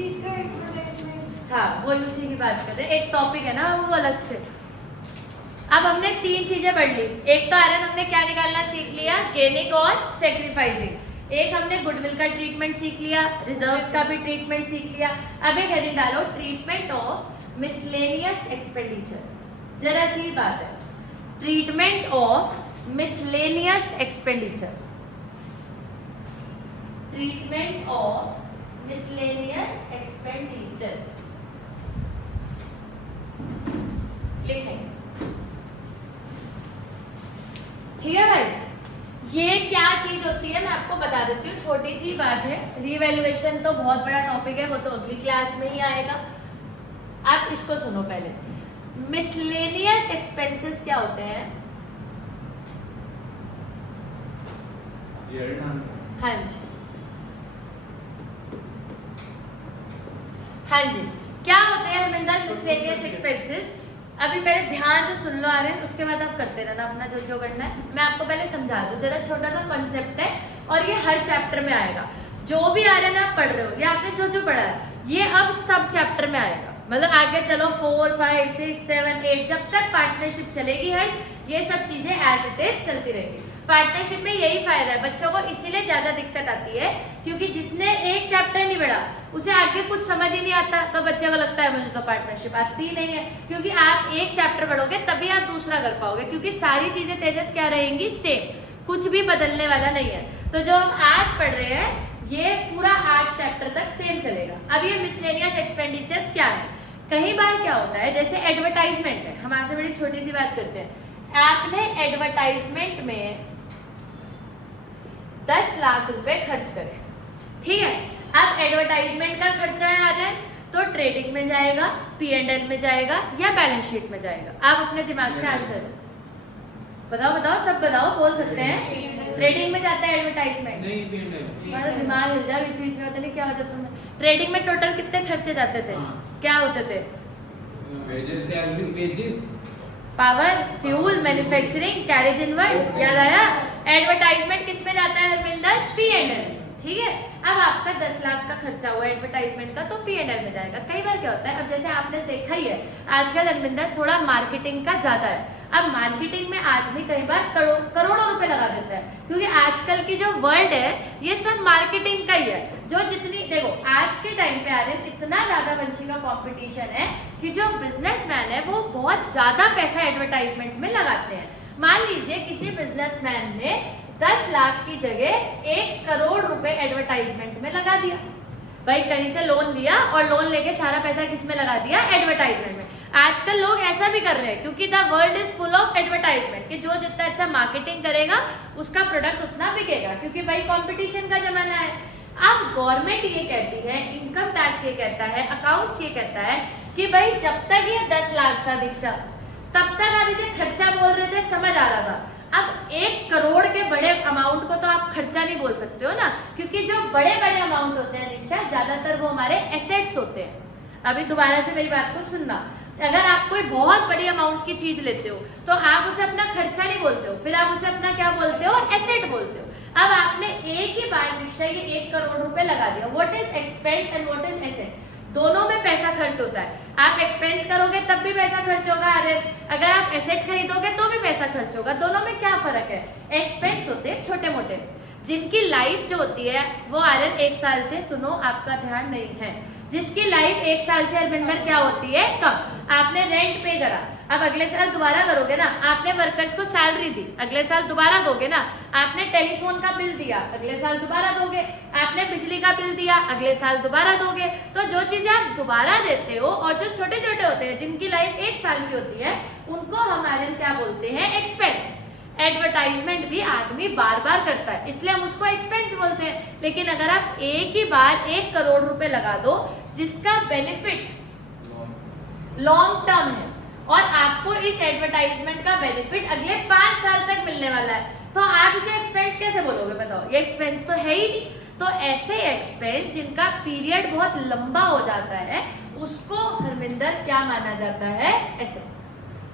इसका एडवर्टाइजमेंट हाँ वो उसी की बात कर रहे हैं, एक टॉपिक है ना वो अलग से। अब हमने 3 चीजें पढ़ ली। एक तो आर्यन हमने क्या निकालना सीख लिया, गेनिंग और सेक्रीफाइसिंग। एक हमने गुडविल का ट्रीटमेंट सीख लिया, रिजर्व्स का भी ट्रीटमेंट सीख लिया। अब एक हेडिंग डालो, ट्रीटमेंट ऑफ मिसलेनियस एक्सपेंडिचर। जरा सी बात है, treatment of miscellaneous expenditure, treatment of miscellaneous expenditure लिखेंगे। ठीक है भाई, ये क्या चीज होती है मैं आपको बता देती हूँ, छोटी सी बात है। रीवैल्यूएशन तो बहुत बड़ा टॉपिक है, वो तो अगली क्लास में ही आएगा। आप इसको सुनो पहले। मिसलेनियस एक्सपेंसेस क्या होते हैं? हाँ जी हाँ जी, क्या होते हैं हरमिंदर मिसलेनियस एक्सपेंसेस? अभी पहले ध्यान से सुन लो आ रहे हैं, उसके बाद आप करते रहना अपना जो जो करना है। मैं आपको पहले समझा दूं, जरा छोटा सा कॉन्सेप्ट है और ये हर चैप्टर में आएगा। जो भी आ रहा है ना आप पढ़ रहे हो, या आपने जो जो पढ़ा है ये अब सब चैप्टर में आएगा। मतलब आगे चलो 4, 5, 6, 7, 8 जब तक पार्टनरशिप चलेगी हर्ष, ये सब चीजें एज इट इज चलती रहेगी। पार्टनरशिप में यही फायदा है, बच्चों को इसीलिए ज्यादा दिक्कत आती है क्योंकि जिसने एक चैप्टर नहीं पढ़ा उसे आगे कुछ समझ ही नहीं आता, तो बच्चे को लगता है मुझे तो पार्टनरशिप आती ही नहीं है। क्योंकि आप एक चैप्टर पढ़ोगे तभी आप दूसरा कर पाओगे, क्योंकि सारी चीजें तेजस क्या रहेंगी, सेम, कुछ भी बदलने वाला नहीं है। तो जो हम आज पढ़ रहे हैं ये पूरा 8 चैप्टर तक सेम चलेगा। अब ये मिसलेनियस एक्सपेंडिचर्स क्या है? कई बार क्या होता है, जैसे एडवर्टाइजमेंट है, हम आपसे बड़ी छोटी सी बात करते हैं। आपने एडवर्टाइजमेंट में 10 लाख रुपए खर्च करे, ठीक है। अब एडवर्टाइजमेंट का खर्चा आ रहा है तो ट्रेडिंग में जाएगा, P&L में जाएगा या बैलेंस शीट में जाएगा? आप अपने दिमाग से आंसर बताओ, बताओ सब बताओ, बोल सकते हैं। ट्रेडिंग में जाता है एडवर्टाइजमेंट? नहीं P&L हमारा दिमाग हिल जाए बीच बीच में, पता नहीं क्या हो जाता है। ट्रेडिंग में टोटल कितने खर्चे जाते थे? हाँ। क्या होते थे? Wages, salary, wages, power, fuel, manufacturing, carriage inward, याद आया? एडवर्टाइजमेंट किस में जाता है हरमिंदर? P&L, ठीक है। अब आपका 10 लाख का खर्चा हुआ एडवर्टाइजमेंट का, तो P&L में जाएगा। कई बार क्या होता है, अब जैसे आपने देखा ही है आजकल हरमिंदर थोड़ा मार्केटिंग का ज्यादा है। अब मार्केटिंग में आदमी कई बार करोड़ों रुपए लगा देता है, क्योंकि आजकल की जो वर्ल्ड है ये सब मार्केटिंग का ही है। जो जितनी देखो आज के टाइम पे आ रहे हैं, इतना ज्यादा वंशी का कंपटीशन है कि जो बिजनेसमैन है वो बहुत ज्यादा पैसा एडवर्टाइजमेंट में लगाते हैं। मान लीजिए किसी बिजनेसमैन ने 10 लाख की जगह 1 करोड़ रुपए एडवर्टाइजमेंट में लगा दिया। भाई कहीं से लोन लिया और लोन लेके सारा पैसा किस में लगा दिया? एडवर्टाइजमेंट में। आजकल लोग ऐसा भी कर रहे हैं क्योंकि the world is full of advertisement, कि जो जितना अच्छा मार्केटिंग करेगा उसका प्रोडक्ट उतना बिकेगा, क्योंकि भाई कंपटीशन का जमाना है। अब गवर्नमेंट ये कहती है, इनकम टैक्स ये कहता है, अकाउंट्स ये कहता है कि भाई जब तक ये 10 लाख था दीक्षा, तब तक आप इसे खर्चा बोल रहे थे, समझ आ रहा था। अब 1 करोड़ के बड़े अमाउंट को तो आप खर्चा नहीं बोल सकते हो ना, क्योंकि जो बड़े बड़े अमाउंट होते हैं दीक्षा ज्यादातर वो हमारे एसेट्स होते हैं। अभी दोबारा से मेरी बात को सुनना। अगर आप कोई बहुत बड़ी अमाउंट की चीज लेते हो तो आप उसे अपना खर्चा नहीं बोलते हो, फिर आप उसे अपना क्या बोलते हो, एसेट बोलते हो। अब आपने एक ही बार दीक्षा ये 1 करोड़ रुपए लगा दिया। What is expense and what is asset? दोनों में पैसा खर्च होता है। आप एक्सपेंस करोगे तब भी पैसा खर्च होगा, अगर आप एसेट खरीदोगे तो भी पैसा खर्च होगा। दोनों में क्या फर्क है? एक्सपेंस होते हैं छोटे मोटे, जिनकी लाइफ जो होती है वो आर्यन 1 साल से, सुनो आपका ध्यान नहीं है, जिसकी लाइफ 1 साल से अरविंदर क्या होती है, कम। आपने रेंट पे करा, अब अगले साल दोबारा करोगे ना। आपने वर्कर्स को सैलरी दी, अगले साल दोबारा दोगे ना। आपने टेलीफोन का बिल दिया, अगले साल दोबारा दोगे। आपने बिजली का बिल दिया, अगले साल दोबारा दोगे। तो जो चीजें आप दोबारा देते हो और जो छोटे छोटे होते हैं जिनकी लाइफ 1 साल की होती है, उनको हमारे क्या बोलते हैं, एक्सपेंस। एडवर्टाइजमेंट भी आदमी बार बार करता है, इसलिए हम उसको एक्सपेंस बोलते हैं। लेकिन अगर आप एक ही बार 1 करोड़ रुपए लगा दो जिसका बेनिफिट लॉन्ग टर्म है और आपको इस एडवर्टाइजमेंट का बेनिफिट अगले 5 साल तक मिलने वाला है, तो आप इसे एक्सपेंस कैसे बोलोगे? बताओ, ये एक्सपेंस तो है ही नहीं। तो ऐसे एक्सपेंस जिनका पीरियड बहुत लंबा हो जाता है उसको हरमिंदर क्या माना जाता है, ऐसे।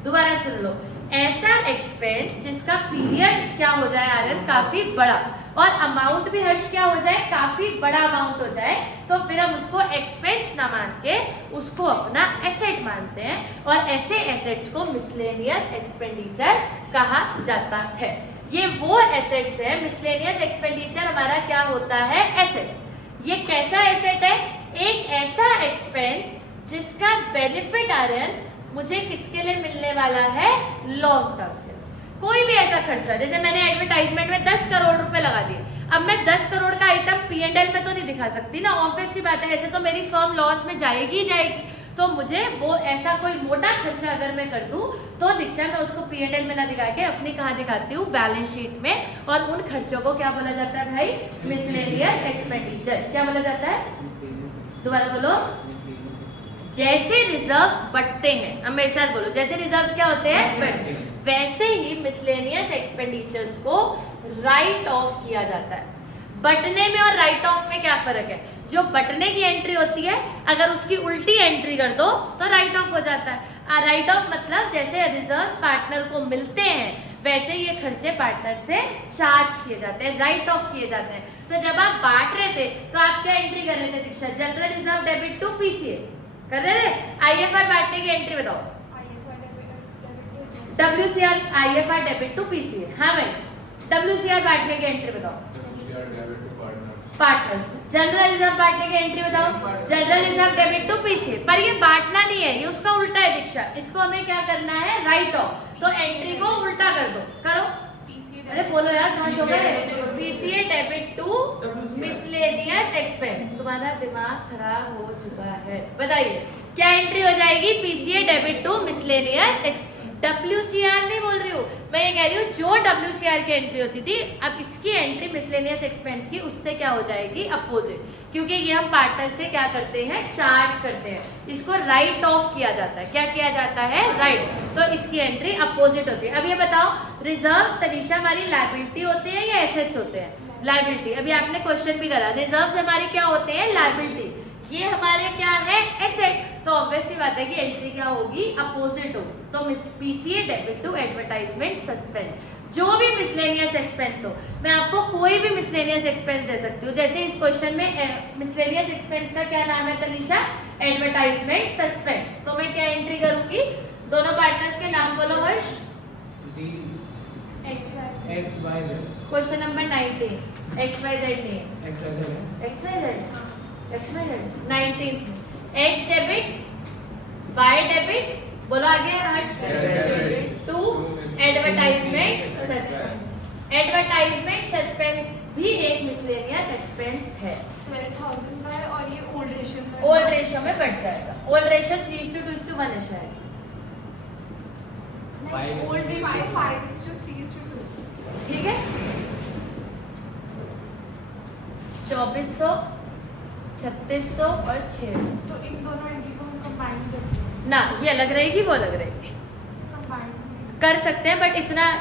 दोबारा सुन लो, ऐसा एक्सपेंस जिसका पीरियड क्या हो जाए आर्यन, काफी बड़ा, और अमाउंट भी हर्ष क्या हो जाए, काफी बड़ा अमाउंट हो जाए, तो फिर हम उसको एक्सपेंस ना मान के उसको अपना एसेट मानते हैं, और ऐसे एसेट्स को मिसलेनियस एक्सपेंडिचर कहा जाता है। ये वो एसेट्स है, मिसलेनियस एक्सपेंडिचर हमारा क्या होता है, एसेट। ये कैसा एसेट है? एक ऐसा एक्सपेंस जिसका बेनिफिट आर्यन मुझे किसके लिए मिलने वाला है, लॉन्ग टर्म के। कोई भी ऐसा खर्चा, जैसे मैंने एडवर्टाइजमेंट में 10 करोड़ रुपए लगा दिए, अब मैं 10 करोड़ का आइटम P&L में तो नहीं दिखा सकती ना, ऑब्वियस सी बात है, ऐसे तो मेरी फर्म लॉस में जाएगी ही जाएगी। तो मुझे वो ऐसा कोई मोटा खर्चा अगर मैं कर दूं तो दीक्षा मैं उसको P&L में ना दिखा के अपनी कहाँ दिखाती हूँ, बैलेंस शीट में। और उन खर्चों को क्या बोला जाता है भाई, मिसलेनियस एक्सपेंडिचर। क्या बोला जाता है, दोबारा बोलो। जैसे रिजर्व्स बढ़ते हैं, अब मेरे साथ बोलो, जैसे रिजर्व्स क्या होते हैं, बढ़ते हैं, वैसे ही मिसलेनियस एक्सपेंडिचर्स को राइट ऑफ किया जाता है। बटने में और राइट ऑफ में क्या फर्क है? जो बटने की एंट्री होती है अगर उसकी उल्टी एंट्री कर दो तो राइट ऑफ हो जाता है। राइट ऑफ मतलब जैसे रिजर्व पार्टनर को मिलते हैं वैसे ये खर्चे पार्टनर से चार्ज किए जाते हैं, राइट ऑफ किए जाते हैं। तो जब आप बांट रहे थे तो आप क्या एंट्री कर रहे थे Diksha, general reserve debit to PCA कर रहे थे। आईएफआर बांटने की एंट्री बताओ, WCR IFR debit to PCA. हाँ भाई, WCR बांटने की एंट्री बताओ, पार्टनर्स। जनरल रिजर्व बांटने की एंट्री बताओ, general reserve debit to PCA. पर ये बांटना नहीं है, ये उसका उल्टा है दीक्षा, इसको हमें क्या करना है, राइट ऑफ। तो एंट्री को उल्टा कर दो, करो। अरे बोलो यार, कहाँ हो गए? PCA debit to miscellaneous expense. तुम्हारा दिमाग खराब हो चुका है, बताइए क्या एंट्री हो जाएगी, PCA debit to miscellaneous expense. WCR नहीं बोल रही हूँ मैं, ये कह रही हूँ जो WCR की एंट्री होती थी, अब इसकी एंट्री मिसलेनियस एक्सपेंस की उससे क्या हो जाएगी, अपोजिट, क्योंकि ये हम पार्टनर से क्या करते हैं, चार्ज करते हैं। इसको राइट ऑफ किया जाता है। क्या किया जाता है, राइट। तो इसकी एंट्री अपोजिट होती है। अब ये बताओ, रिजर्व तनीषा हमारी लायबिलिटी होते हैं या एसेट्स होते हैं, लायबिलिटी। अभी आपने क्वेश्चन भी करा, रिजर्व हमारे क्या होते हैं, लायबिलिटी, ये हमारे क्या है, एसेट। तो ऑब्वियस सी बात है कि एंट्री क्या होगी, अपोजिट होगी। तो PCA debit to advertisement suspense. जो भी मिसलेनियस एक्सपेंस हो, मैं आपको कोई भी मिसलेनियस एक्सपेंस दे सकती हूँ। जैसे इस क्वेश्चन में मिसलेनियस एक्सपेंस का क्या नाम है तनीषा, एडवर्टाइजमेंट सस्पेंस। तो मैं क्या एंट्री करूंगी, दोनों पार्टनर्स के नाम बोलो Harsh. XYZ। Question number 19, XYZ नहीं है, XYZ। XYZ 19 X debit, Y debit, बोलो आगे Harsh, to advertisement suspense. Advertisement suspense भी एक मिसलेनियस एक्सपेंस है। 12,000 का है और ये ओल्ड रेशियो में, ओल्ड रेशियो में बढ़ जाएगा। ओल्ड रेशियो 3:2:1 है शायद, ओल्ड रेशियो 5:3:2। ठीक है। 2400, 3600 और 600 तो इन दोनों एंट्री को हम कंबाइन करते हैं ना, ये अलग रहेगी वो अलग रहेगी, कंबाइन कर सकते हैं। बट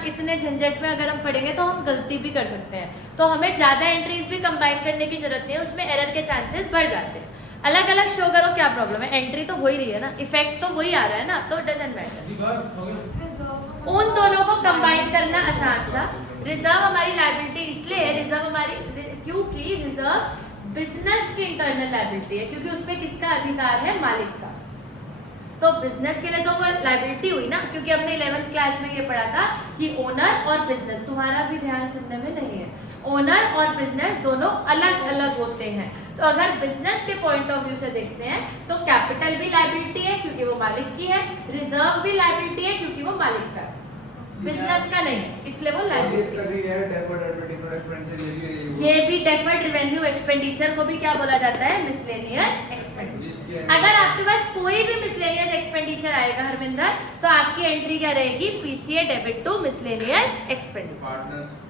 इतने झंझट में अगर हम पढ़ेंगे तो हम गलती भी कर सकते हैं। तो हमें ज़्यादा एंट्रीज भी कंबाइन करने की जरूरत नहीं है, उसमें एरर के चांसेस बढ़ जाते हैं। अलग अलग शो करो, क्या प्रॉब्लम है? एंट्री तो हो ही रही है ना, इफेक्ट तो वही आ रहा है ना, तो डजंट मैटर। रिवर्स हो गया। रिजर्व उन दोनों को कंबाइन करना आसान था। रिजर्व हमारी लायबिलिटी इसलिए है, रिजर्व हमारी क्योंकि रिजर्व बिजनेस की इंटरनल लायबिलिटी है, क्योंकि उसपे किसका अधिकार है? मालिक का। तो बिजनेस के लिए तो वो लायबिलिटी हुई ना, क्योंकि हमने 11th क्लास में ये पढ़ा था कि ओनर और बिजनेस, तुम्हारा भी ध्यान सुनने में नहीं है, ओनर और बिजनेस दोनों अलग अलग होते हैं। तो अगर बिजनेस के पॉइंट ऑफ व्यू से देखते हैं तो कैपिटल भी लायबिलिटी है क्योंकि वो मालिक की है, रिजर्व भी लायबिलिटी है क्योंकि वो मालिक का है, बिजनेस का नहीं है, इसलिए वो लायबिलिटी। ये भी डेफर्ड रेवेन्यू एक्सपेंडिचर को भी क्या बोला जाता है? Miscellaneous expenditure. अगर आपके पास कोई भी मिसलेनियस एक्सपेंडिचर आएगा हरमिंदर, तो आपकी एंट्री क्या रहेगी? PCA debit to miscellaneous expenditure.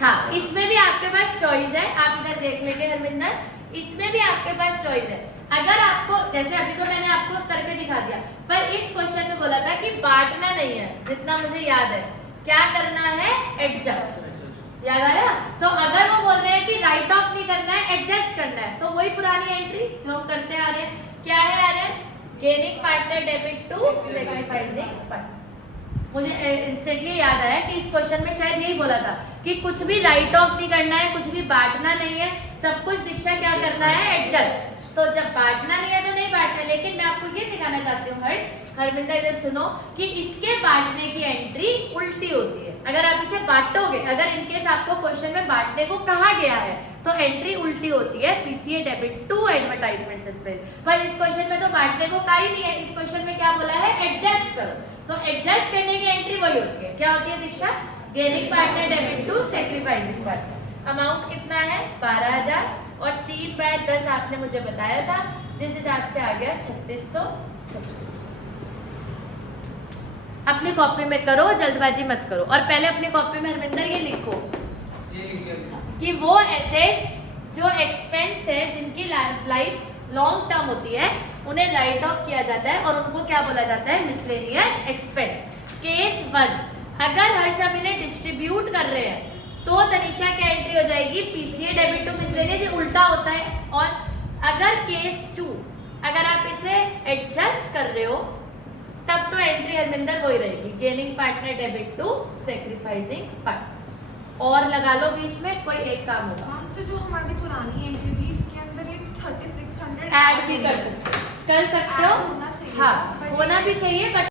हाँ, इसमें भी आपके पास चॉइस है, आप इधर देख लेंगे हरमिंदर, इसमें भी आपके पास चॉइस है। अगर आपको, जैसे अभी तो मैंने आपको करके दिखा दिया, पर इस क्वेश्चन में बोला था कि बांटना नहीं है, जितना मुझे याद है, क्या करना है? एडजस्ट। याद आया? तो अगर वो बोल रहे हैं कि राइट ऑफ नहीं करना है, एडजस्ट करना है, तो वही पुरानी एंट्री जो हम करते आ रहे हैं, क्या है आ रहे हैं? Gaining partner debit to sacrificing partner. मुझे इंस्टेंटली याद आया कि इस क्वेश्चन में शायद यही बोला था कि कुछ भी राइट ऑफ नहीं करना है, कुछ भी बांटना नहीं है, सब कुछ दीक्षा क्या करना है? एडजस्ट। तो जब बांटना नहीं है तो नहीं बांटना, लेकिन मैं आपको ये सिखाना चाहती हूँ हरमिंदर इधर सुनो कि इसके बांटने की एंट्री उल्टी होती है। अगर आप इसे बांटोगे, अगर इनकेस आपको क्वेश्चन में बांटने को कहा गया है तो एंट्री उल्टी होती है, PCA debit to advertisement expense. पर इस क्वेश्चन में तो बांटने को कहा ही नहीं है, इस क्वेश्चन में क्या बोला है? एडजस्ट करो। तो एडजस्ट करने की एंट्री वही होती है, क्या होती है Diksha? Gaining partner debit to sacrificing partner. Amount कितना है? 12,000 और 3/10 आपने मुझे बताया था, जिस हिसाब से आ गया 3636। अपनी कॉपी में करो, जल्दबाजी मत करो, और पहले अपनी कॉपी में हरमिंदर ये लिखो कि वो एसेट्स जो एक्सपेंस है, जिनकी लाइफ लॉन्ग टर्म होती है, उन्हें राइट ऑफ किया जाता है और उनको क्या बोला जाता है? Miscellaneous expense. केस 1, अगर हर्ष अभी ने डिस्ट्रीब्यूट कर रहे हैं तो तनिषा क्या एंट्री हो जाएगी? पीसीए डेबिट टू मिसलेनियस, ये उल्टा होता है। और अगर केस 2, अगर आप इसे एडजस्ट कर रहे हो, तब तो एंट्री हरमिंदर वही रहेगी, gaining partner debit to sacrificing partner. और लगा लो बीच में कोई एक काम होगा। तो जो हमारी पुरानी एंट्री थी, इसके अंदर ये 3600 ऐड भी कर सकते हो, होना चाहिए। हाँ, होना भी चाहिए, बट